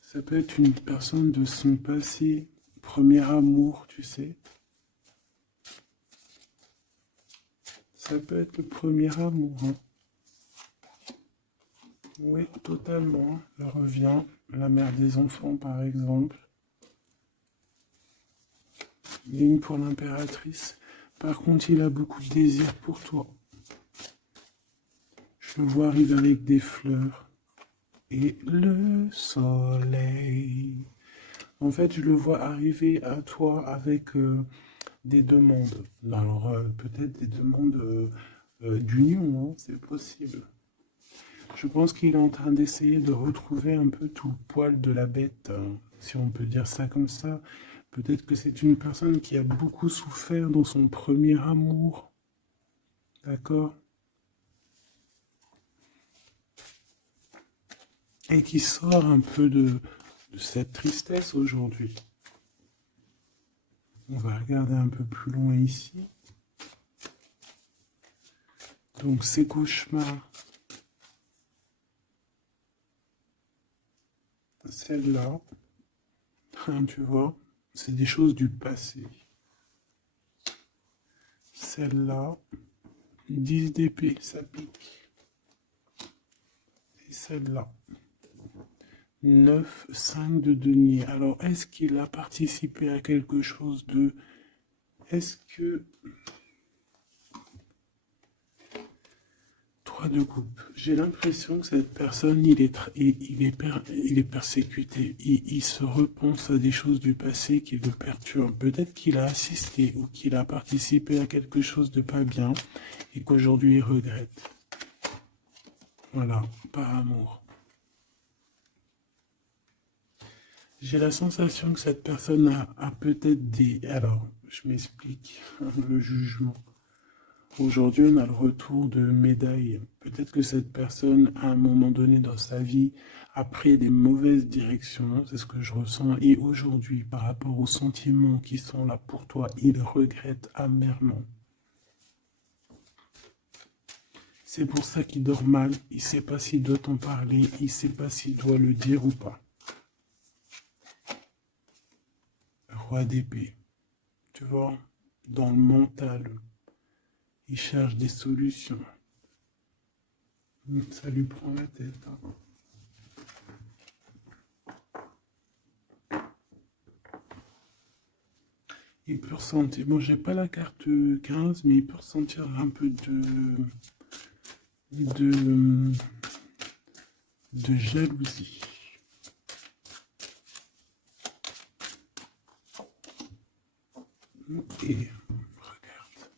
Ça peut être une personne de son passé, premier amour, tu sais. Ça peut être le premier amour, hein. Oui, totalement. Elle revient. La mère des enfants, par exemple. Il y a une pour l'impératrice. Par contre, il a beaucoup de désir pour toi. Je le vois arriver avec des fleurs. Et le soleil. En fait, je le vois arriver à toi avec des demandes. Alors, peut-être des demandes d'union, hein, c'est possible. Je pense qu'il est en train d'essayer de retrouver un peu tout le poil de la bête, hein, si on peut dire ça comme ça. Peut-être que c'est une personne qui a beaucoup souffert dans son premier amour. D'accord? Et qui sort un peu de cette tristesse aujourd'hui. On va regarder un peu plus loin ici. Donc ces cauchemars, celle-là, hein, tu vois, c'est des choses du passé. Celle-là, 10 d'épée, ça pique. Et celle-là, 9, 5 de denier. Alors, est-ce qu'il a participé à quelque chose de... Est-ce que... 3 de coupe. J'ai l'impression que cette personne, il est persécuté. Il se repense à des choses du passé qui le perturbent. Peut-être qu'il a assisté ou qu'il a participé à quelque chose de pas bien et qu'aujourd'hui il regrette. Voilà, par amour. J'ai la sensation que cette personne a peut-être des... Alors, je m'explique, le jugement. Aujourd'hui, on a le retour de médailles. Peut-être que cette personne, à un moment donné dans sa vie, a pris des mauvaises directions, c'est ce que je ressens. Et aujourd'hui, par rapport aux sentiments qui sont là pour toi, il regrette amèrement. C'est pour ça qu'il dort mal. Il ne sait pas s'il doit t'en parler. Il ne sait pas s'il doit le dire ou pas. Roi d'épée. Tu vois, dans le mental, il cherche des solutions. Ça lui prend la tête, hein. Il peut ressentir, bon, j'ai pas la carte 15, mais il peut ressentir un peu de, de jalousie. Et regarde,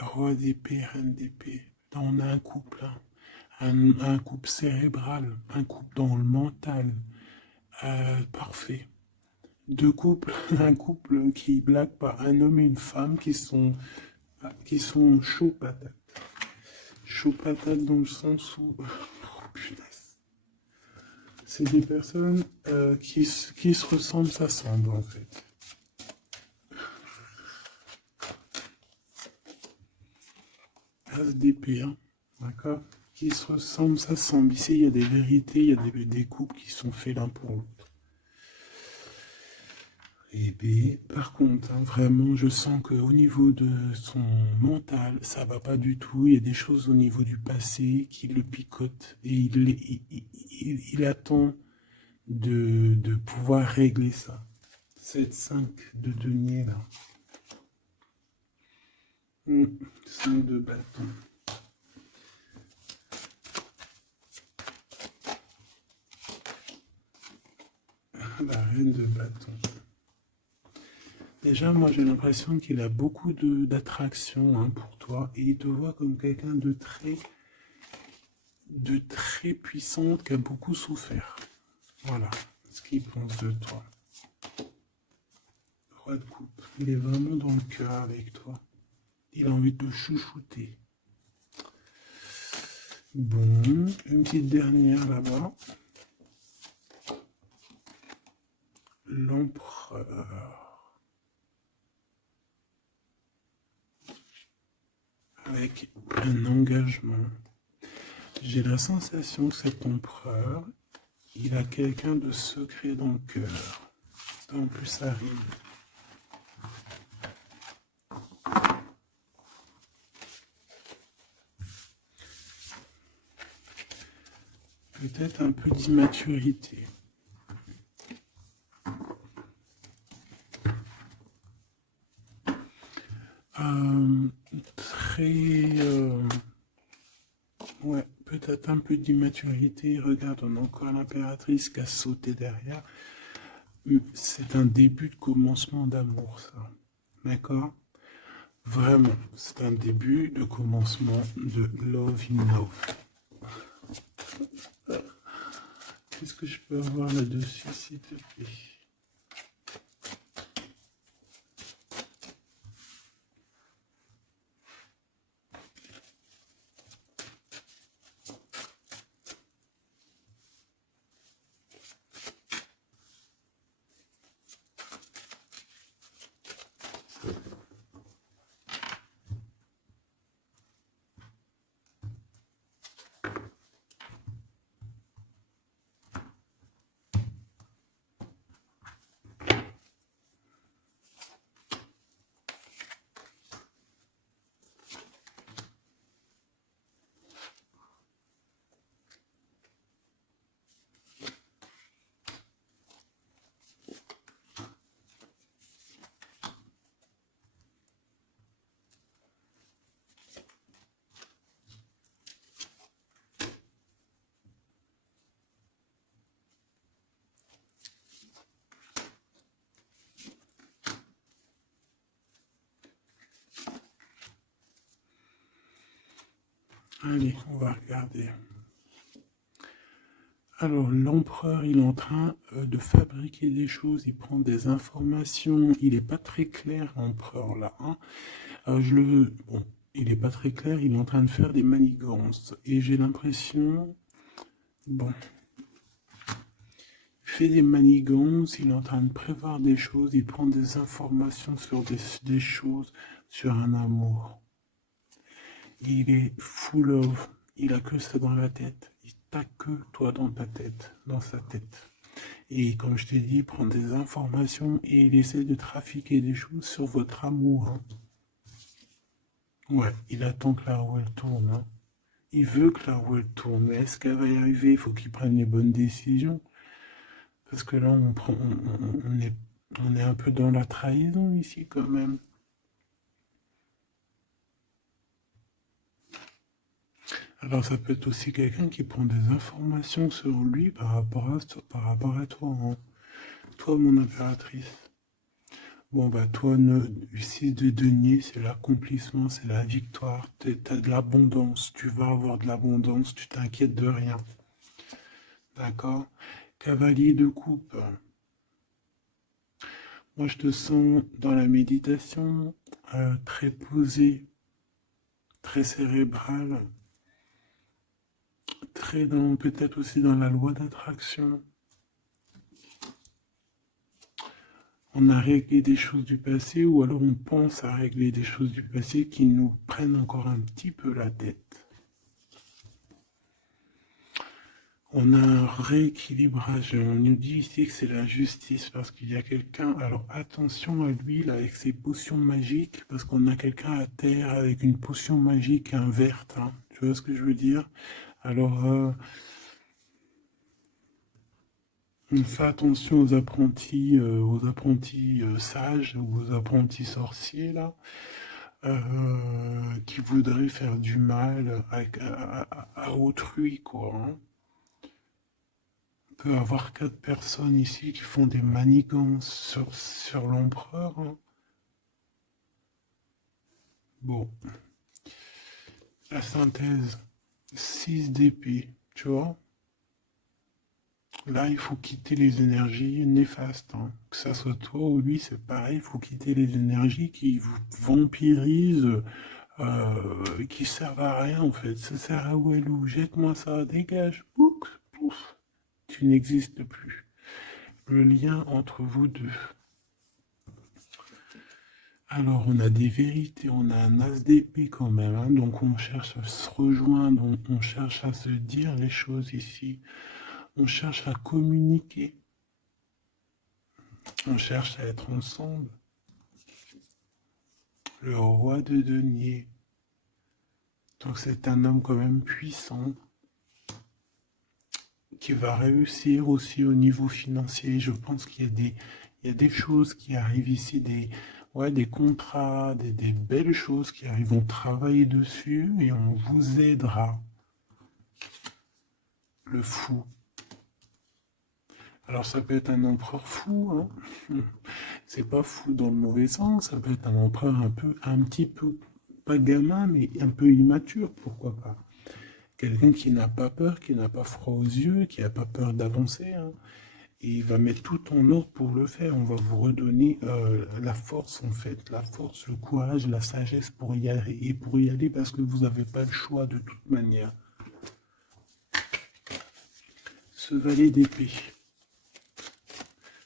roi d'épée, reine d'épée. Là, on a un couple, hein. Un couple cérébral, un couple dans le mental, parfait. Deux couples, un couple qui blague pas, un homme et une femme qui sont chauds patates. Chauds patates dans le sens où, oh, punaise. C'est des personnes qui se ressemblent, s'assemblent en fait. As d'épée, hein, d'accord? Qui se ressemblent, s'assemblent. Ici, il y a des vérités, il y a des couples qui sont faits l'un pour l'autre. Et bien, par contre, hein, vraiment, je sens qu'au niveau de son mental, ça va pas du tout. Il y a des choses au niveau du passé qui le picotent et il attend de pouvoir régler ça. 7-5 de denier là. 5 de bâton. reine de bâton. Déjà, moi, j'ai l'impression qu'il a beaucoup d'attraction hein, pour toi et il te voit comme quelqu'un de très puissante qui a beaucoup souffert. Voilà ce qu'il pense de toi. Roi de coupe, il est vraiment dans le cœur avec toi. Il a envie de te chouchouter. Bon, une petite dernière là-bas. L'empereur. Avec un engagement. J'ai la sensation que cet empereur, il a quelqu'un de secret dans le cœur. En plus, ça rime. Peut-être un peu d'immaturité. Très... ouais, peut-être un peu d'immaturité. Regarde, on a encore l'impératrice qui a sauté derrière. C'est un début de commencement d'amour, ça. D'accord? Vraiment, c'est un début de commencement de love in love. Qu'est-ce que je peux avoir là-dessus, s'il te plaît? Allez, on va regarder. Alors, l'empereur, il est en train de fabriquer des choses, il prend des informations, il n'est pas très clair, l'empereur, là. Hein. Bon, il n'est pas très clair, il est en train de faire des manigances. Et j'ai l'impression... Bon... Il fait des manigances, il est en train de prévoir des choses, il prend des informations sur des choses, sur un amour. Il est full of, il a que ça dans la tête. Il t'a que toi dans ta tête, dans sa tête. Et comme je t'ai dit, il prend des informations et il essaie de trafiquer des choses sur votre amour. Hein. Ouais, il attend que la roue elle tourne. Hein. Il veut que la roue elle tourne. Mais est-ce qu'elle va y arriver? Il faut qu'il prenne les bonnes décisions. Parce que là, on est un peu dans la trahison ici quand même. Alors ça peut être aussi quelqu'un qui prend des informations sur lui par rapport à toi, hein. Toi, mon impératrice. Bon, bah toi, ici de denier, c'est l'accomplissement, c'est la victoire. T'as de l'abondance, tu vas avoir de l'abondance, tu t'inquiètes de rien. D'accord? Cavalier de coupe. Moi, je te sens dans la méditation, très posé, très cérébral, très dans, peut-être aussi dans la loi d'attraction. On a réglé des choses du passé ou alors on pense à régler des choses du passé qui nous prennent encore un petit peu la tête. On a un rééquilibrage. On nous dit ici que c'est la justice parce qu'il y a quelqu'un. Alors attention à lui là avec ses potions magiques parce qu'on a quelqu'un à terre avec une potion magique verte. Hein. Tu vois ce que je veux dire? Alors on fait attention aux apprentis sages ou aux apprentis sorciers là. Qui voudraient faire du mal à autrui, quoi. Hein. peut avoir 4 personnes ici qui font des manigances sur l'empereur, hein. Bon, la synthèse, 6 d'épée, tu vois. Là, il faut quitter les énergies néfastes, hein. Que ça soit toi ou lui, c'est pareil, il faut quitter les énergies qui vous vampirisent, qui servent à rien en fait. Ça sert à Walou, jette-moi ça, dégage, pouf, pouf, tu n'existes plus. Le lien entre vous deux. Alors, on a des vérités, on a un as d'épée quand même, hein, donc on cherche à se rejoindre, on cherche à se dire les choses ici, on cherche à communiquer, on cherche à être ensemble. Le roi de denier. Donc c'est un homme quand même puissant qui va réussir aussi au niveau financier. Je pense il y a des choses qui arrivent ici, des contrats, des belles choses qui arrivent. On travaille dessus et on vous aidera. Le fou. Alors ça peut être un empereur fou, hein. C'est pas fou dans le mauvais sens, ça peut être un empereur un petit peu, pas gamin, mais un peu immature, pourquoi pas. Quelqu'un qui n'a pas peur, qui n'a pas froid aux yeux, qui n'a pas peur d'avancer, hein. Et il va mettre tout en ordre pour le faire. On va vous redonner la force, en fait. La force, le courage, la sagesse pour y aller. Et pour y aller parce que vous n'avez pas le choix de toute manière. Ce valet d'épée.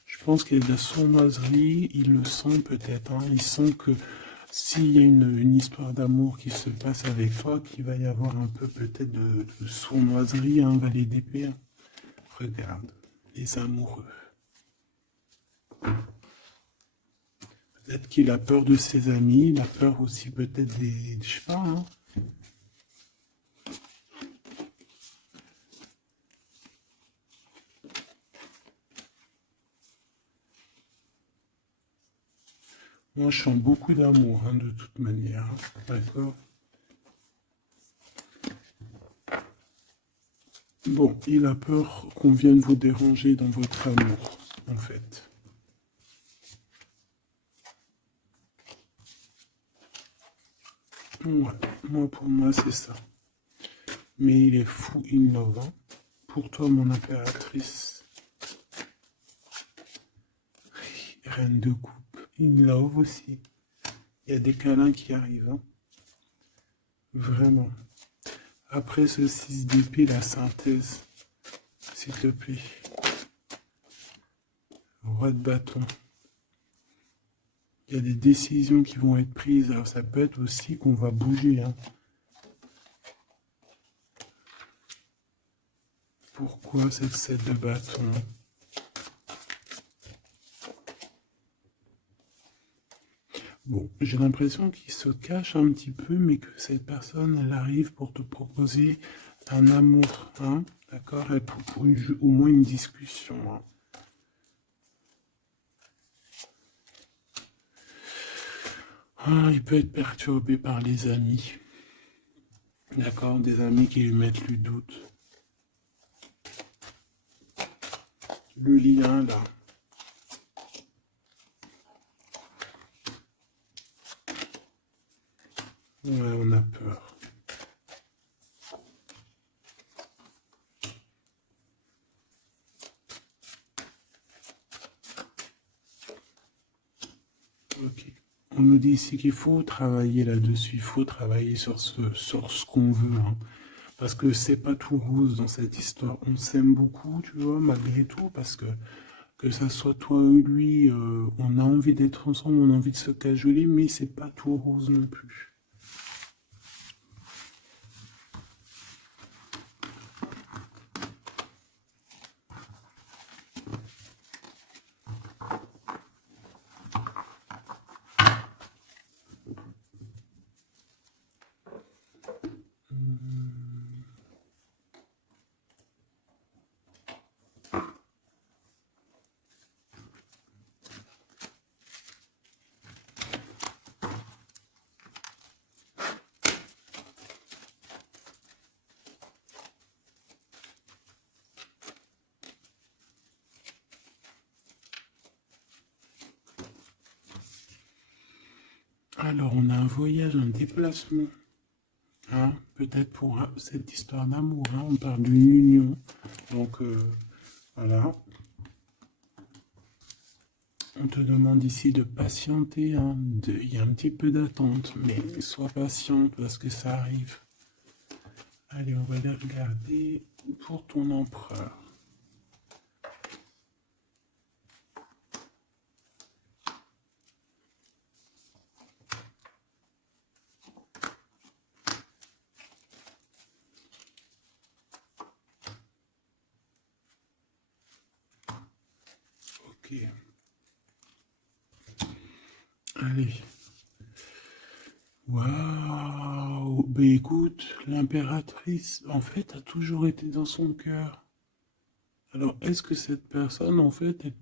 Je pense qu'il y a de la sournoiserie. Il le sent peut-être, hein. Il sent que s'il y a une histoire d'amour qui se passe avec toi, qu'il va y avoir un peu peut-être de sournoiserie, un valet d'épée. Regarde, les amoureux. Peut-être qu'il a peur de ses amis, il a peur aussi peut-être des... Je sais pas, hein. Moi, je sens beaucoup d'amour, hein, de toute manière, hein. D'accord? Bon, il a peur qu'on vienne vous déranger dans votre amour, en fait. Ouais, moi, pour moi, c'est ça. Mais il est fou innovant. Pour toi, mon impératrice, reine de coupe, in love aussi. Il y a des câlins qui arrivent, hein. Vraiment. Après ce 6 d'épée, la synthèse, s'il te plaît. Roi de bâton. Il y a des décisions qui vont être prises. Alors ça peut être aussi qu'on va bouger, hein. Pourquoi cette 7 de bâton? Bon, j'ai l'impression qu'il se cache un petit peu, mais que cette personne, elle arrive pour te proposer un amour, hein, d'accord? Et pour au moins une discussion, hein. Ah, il peut être perturbé par les amis, d'accord? Des amis qui lui mettent le doute. Le lien, là. Ouais, on a peur. Ok. On nous dit ici qu'il faut travailler là-dessus, il faut travailler sur ce qu'on veut, hein. Parce que c'est pas tout rose dans cette histoire. On s'aime beaucoup, tu vois, malgré tout, parce que ça soit toi ou lui, on a envie d'être ensemble, on a envie de se cajoler, mais c'est pas tout rose non plus. Alors, on a un voyage, un déplacement. Hein, peut-être pour cette histoire d'amour. Hein, on parle d'une union. Donc, voilà. On te demande ici de patienter. Hein, il y a un petit peu d'attente. Mais sois patiente parce que ça arrive. Allez, on va les regarder pour ton empereur. Ok. Allez. Waouh! Ben écoute, l'impératrice, en fait, a toujours été dans son cœur. Alors, est-ce que cette personne, en fait, est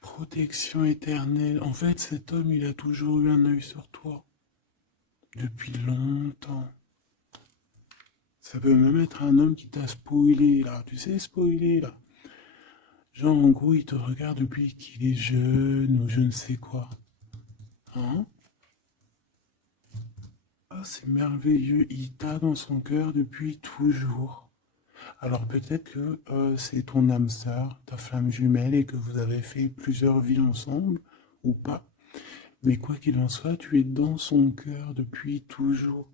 protection éternelle? En fait, cet homme, il a toujours eu un œil sur toi. Depuis longtemps. Ça peut même être un homme qui t'a spoilé, là. Tu sais, spoilé, là. Genre, en gros, il te regarde depuis qu'il est jeune ou je ne sais quoi. Hein? Ah, c'est merveilleux. Il t'a dans son cœur depuis toujours. Alors peut-être que c'est ton âme sœur, ta flamme jumelle, et que vous avez fait plusieurs vies ensemble, ou pas. Mais quoi qu'il en soit, tu es dans son cœur depuis toujours.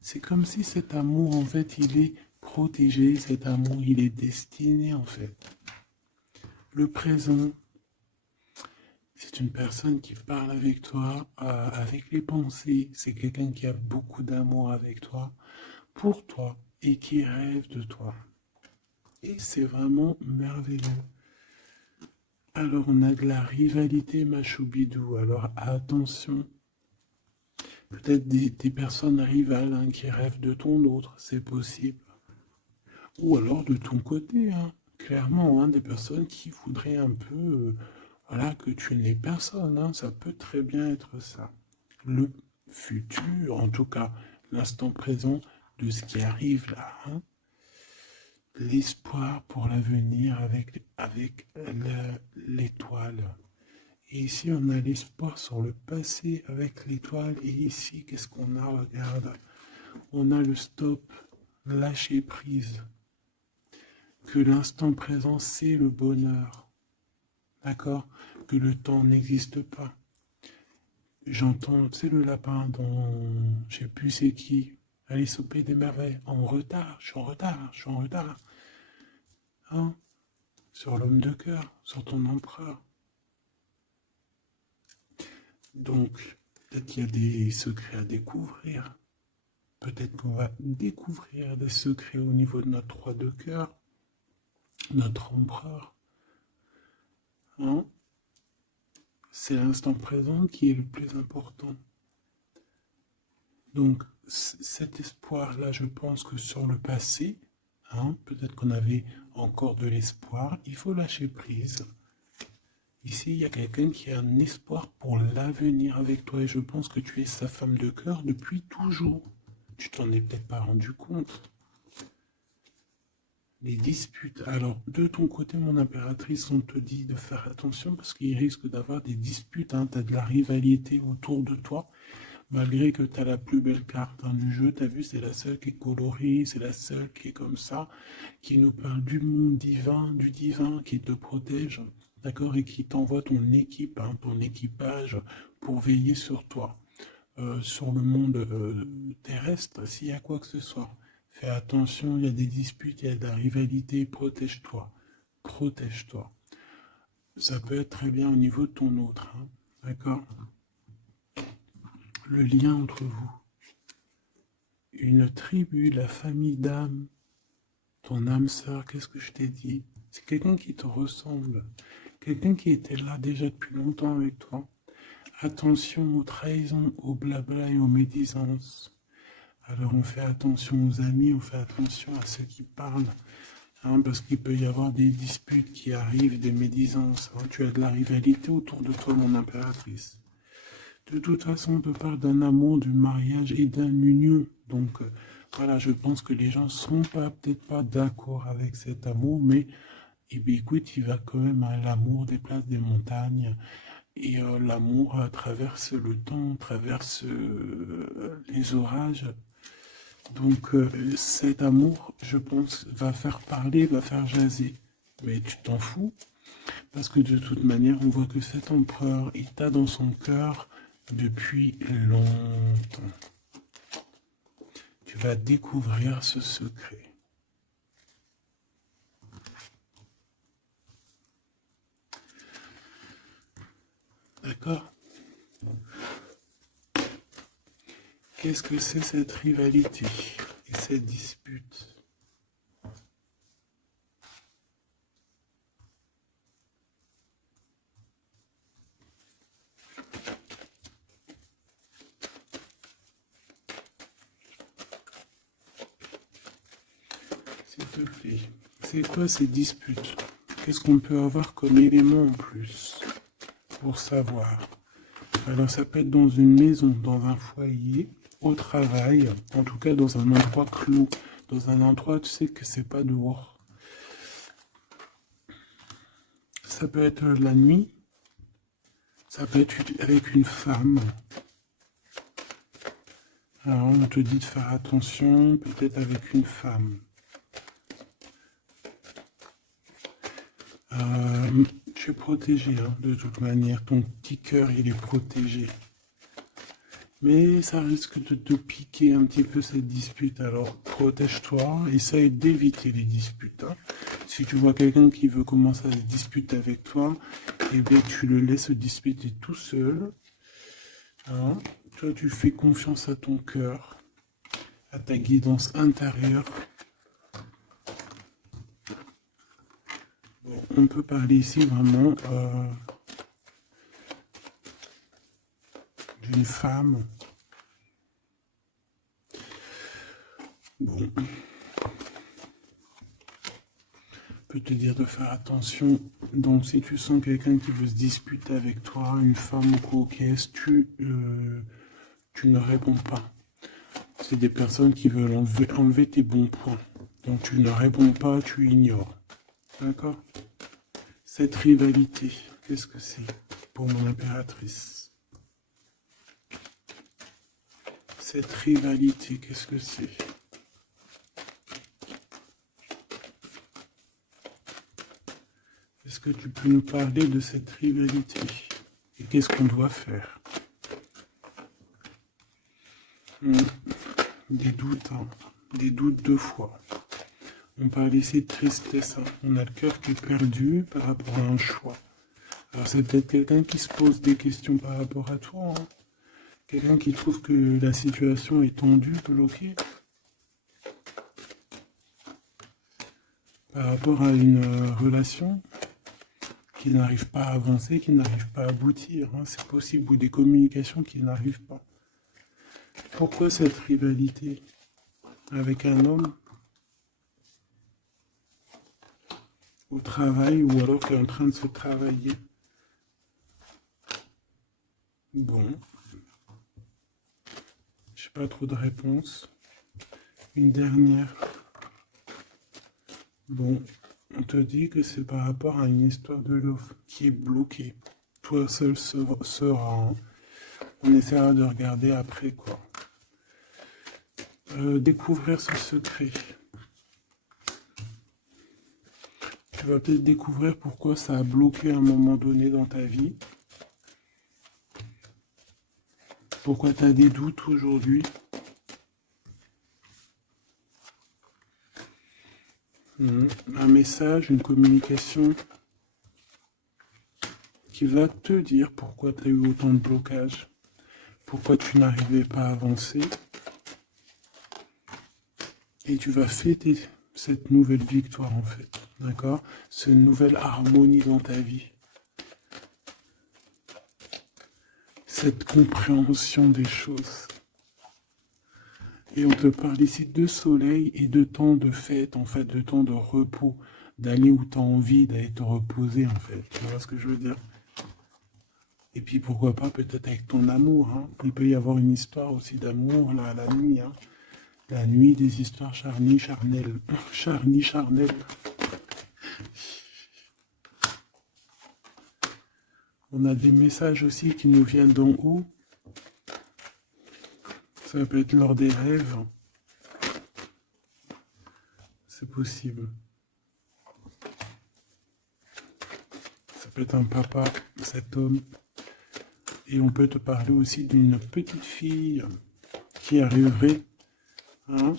C'est comme si cet amour, en fait, il est protégé, cet amour, il est destiné, en fait. Le présent, c'est une personne qui parle avec toi, avec les pensées. C'est quelqu'un qui a beaucoup d'amour avec toi, pour toi, et qui rêve de toi. Et c'est vraiment merveilleux. Alors on a de la rivalité Machoubidou. Alors attention, peut-être des personnes rivales hein, qui rêvent de ton autre, c'est possible. Ou alors de ton côté, hein, clairement, hein, des personnes qui voudraient un peu voilà, que tu n'aies personne. Hein, ça peut très bien être ça. Le futur, en tout cas l'instant présent de ce qui arrive là. Hein, l'espoir pour l'avenir avec l'étoile. Et ici, on a l'espoir sur le passé avec l'étoile. Et ici, qu'est-ce qu'on a? Regarde. On a le stop, lâcher prise. Que l'instant présent, c'est le bonheur. D'accord? Que le temps n'existe pas. J'entends, tu sais, le lapin dont je sais plus c'est qui. Alice au Pays des Merveilles. En retard, je suis en retard, je suis en retard. Hein? Sur l'homme de cœur, sur ton empereur. Donc, peut-être qu'il y a des secrets à découvrir. Peut-être qu'on va découvrir des secrets au niveau de notre roi de cœur, notre empereur. Hein? C'est l'instant présent qui est le plus important. Donc, cet espoir-là, je pense que sur le passé, hein, peut-être qu'on avait encore de l'espoir, il faut lâcher prise. Ici, il y a quelqu'un qui a un espoir pour l'avenir avec toi et je pense que tu es sa femme de cœur depuis toujours. Tu t'en es peut-être pas rendu compte. Les disputes. Alors, de ton côté, mon impératrice, on te dit de faire attention parce qu'il risque d'avoir des disputes. Hein. Tu as de la rivalité autour de toi, malgré que tu as la plus belle carte hein, du jeu. Tu as vu, c'est la seule qui est colorée, c'est la seule qui est comme ça, qui nous parle du monde divin, du divin, qui te protège, d'accord, et qui t'envoie ton équipe, hein, ton équipage pour veiller sur toi. Sur le monde terrestre, s'il y a quoi que ce soit. Fais attention, il y a des disputes, il y a de la rivalité, protège-toi. Protège-toi. Ça peut être très bien au niveau de ton autre, hein, d'accord? Le lien entre vous. Une tribu, la famille d'âme, ton âme sœur, qu'est-ce que je t'ai dit? C'est quelqu'un qui te ressemble, quelqu'un qui était là déjà depuis longtemps avec toi. Attention aux trahisons, aux blabla et aux médisances. Alors on fait attention aux amis, on fait attention à ceux qui parlent, hein, parce qu'il peut y avoir des disputes qui arrivent, des médisances. Hein. Tu as de la rivalité autour de toi, mon impératrice. De toute façon, on te parle d'un amour, du mariage et d'une union. Donc voilà, je pense que les gens ne sont peut-être pas d'accord avec cet amour, mais eh bien, écoute, il va quand même à l'amour des places des montagnes. Et l'amour traverse le temps, traverse les orages. Donc cet amour, je pense, va faire parler, va faire jaser. Mais tu t'en fous, parce que de toute manière, on voit que cet empereur, il t'a dans son cœur depuis longtemps. Tu vas découvrir ce secret. D'accord? Qu'est-ce que c'est cette rivalité et cette dispute? S'il te plaît, c'est quoi ces disputes? Qu'est-ce qu'on peut avoir comme élément en plus pour savoir? Alors ça peut être dans une maison, dans un foyer, au travail, en tout cas dans un endroit clos, dans un endroit tu sais que c'est pas dehors. Ça peut être la nuit, ça peut être avec une femme. Alors on te dit de faire attention, peut-être avec une femme. Tu es protégé, hein, de toute manière, ton petit cœur il est protégé. Mais ça risque de te piquer un petit peu cette dispute, alors protège-toi, essaye d'éviter les disputes. Hein. Si tu vois quelqu'un qui veut commencer à se disputer avec toi, eh bien tu le laisses se disputer tout seul. Hein. Toi tu fais confiance à ton cœur, à ta guidance intérieure. Bon, on peut parler ici vraiment d'une femme. Bon. Peut te dire de faire attention. Donc si tu sens quelqu'un qui veut se disputer avec toi, une femme ou coquesse, tu ne réponds pas. C'est des personnes qui veulent enlever tes bons points. Donc tu ne réponds pas, tu ignores. D'accord? Cette rivalité, qu'est-ce que c'est pour mon impératrice? Cette rivalité, qu'est-ce que c'est? Est-ce que tu peux nous parler de cette rivalité? Et qu'est-ce qu'on doit faire? Des doutes, hein. Des doutes deux fois. On parle ici de tristesse. Hein. On a le cœur qui est perdu par rapport à un choix. Alors c'est peut-être quelqu'un qui se pose des questions par rapport à toi. Hein. Quelqu'un qui trouve que la situation est tendue, bloquée. Par rapport à une relation qui n'arrive pas à avancer, qui n'arrive pas à aboutir. Hein. C'est possible, ou des communications qui n'arrivent pas. Pourquoi cette rivalité avec un homme au travail ou alors qui est en train de se travailler? Bon, j'ai pas trop de réponses. Une dernière. Bon, on te dit que c'est par rapport à une histoire de love qui est bloquée. Toi seul sera. Hein. On essaiera de regarder après quoi. Découvrir ce secret. Tu vas peut-être découvrir pourquoi ça a bloqué à un moment donné dans ta vie. Pourquoi tu as des doutes aujourd'hui. Un message, une communication qui va te dire pourquoi tu as eu autant de blocages. Pourquoi tu n'arrivais pas à avancer. Et tu vas fêter cette nouvelle victoire en fait, d'accord? Cette nouvelle harmonie dans ta vie. Cette compréhension des choses. Et on te parle ici de soleil et de temps de fête, en fait, de temps de repos, d'aller où tu as envie, d'aller te reposer en fait. Tu vois ce que je veux dire? Et puis pourquoi pas peut-être avec ton amour. Hein? Il peut y avoir une histoire aussi d'amour là, la nuit. Hein? La nuit des histoires charnies, charnelles. Charnies, charnelles. On a des messages aussi qui nous viennent d'en haut. Ça peut être lors des rêves. C'est possible. Ça peut être un papa, cet homme. Et on peut te parler aussi d'une petite fille qui arriverait. Hein.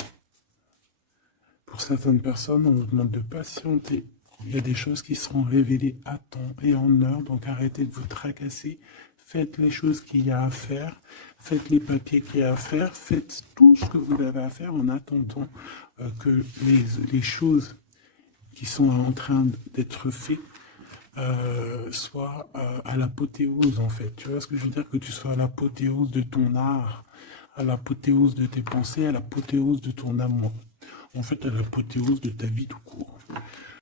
Pour certaines personnes, on vous demande de patienter. Il y a des choses qui seront révélées à temps et en heure, donc arrêtez de vous tracasser. Faites les choses qu'il y a à faire, faites les papiers qu'il y a à faire, faites tout ce que vous avez à faire en attendant que les choses qui sont en train d'être faites soient à l'apothéose en fait. Tu vois ce que je veux dire? Que tu sois à l'apothéose de ton art, à l'apothéose de tes pensées, à l'apothéose de ton amour. En fait, à l'apothéose de ta vie tout court.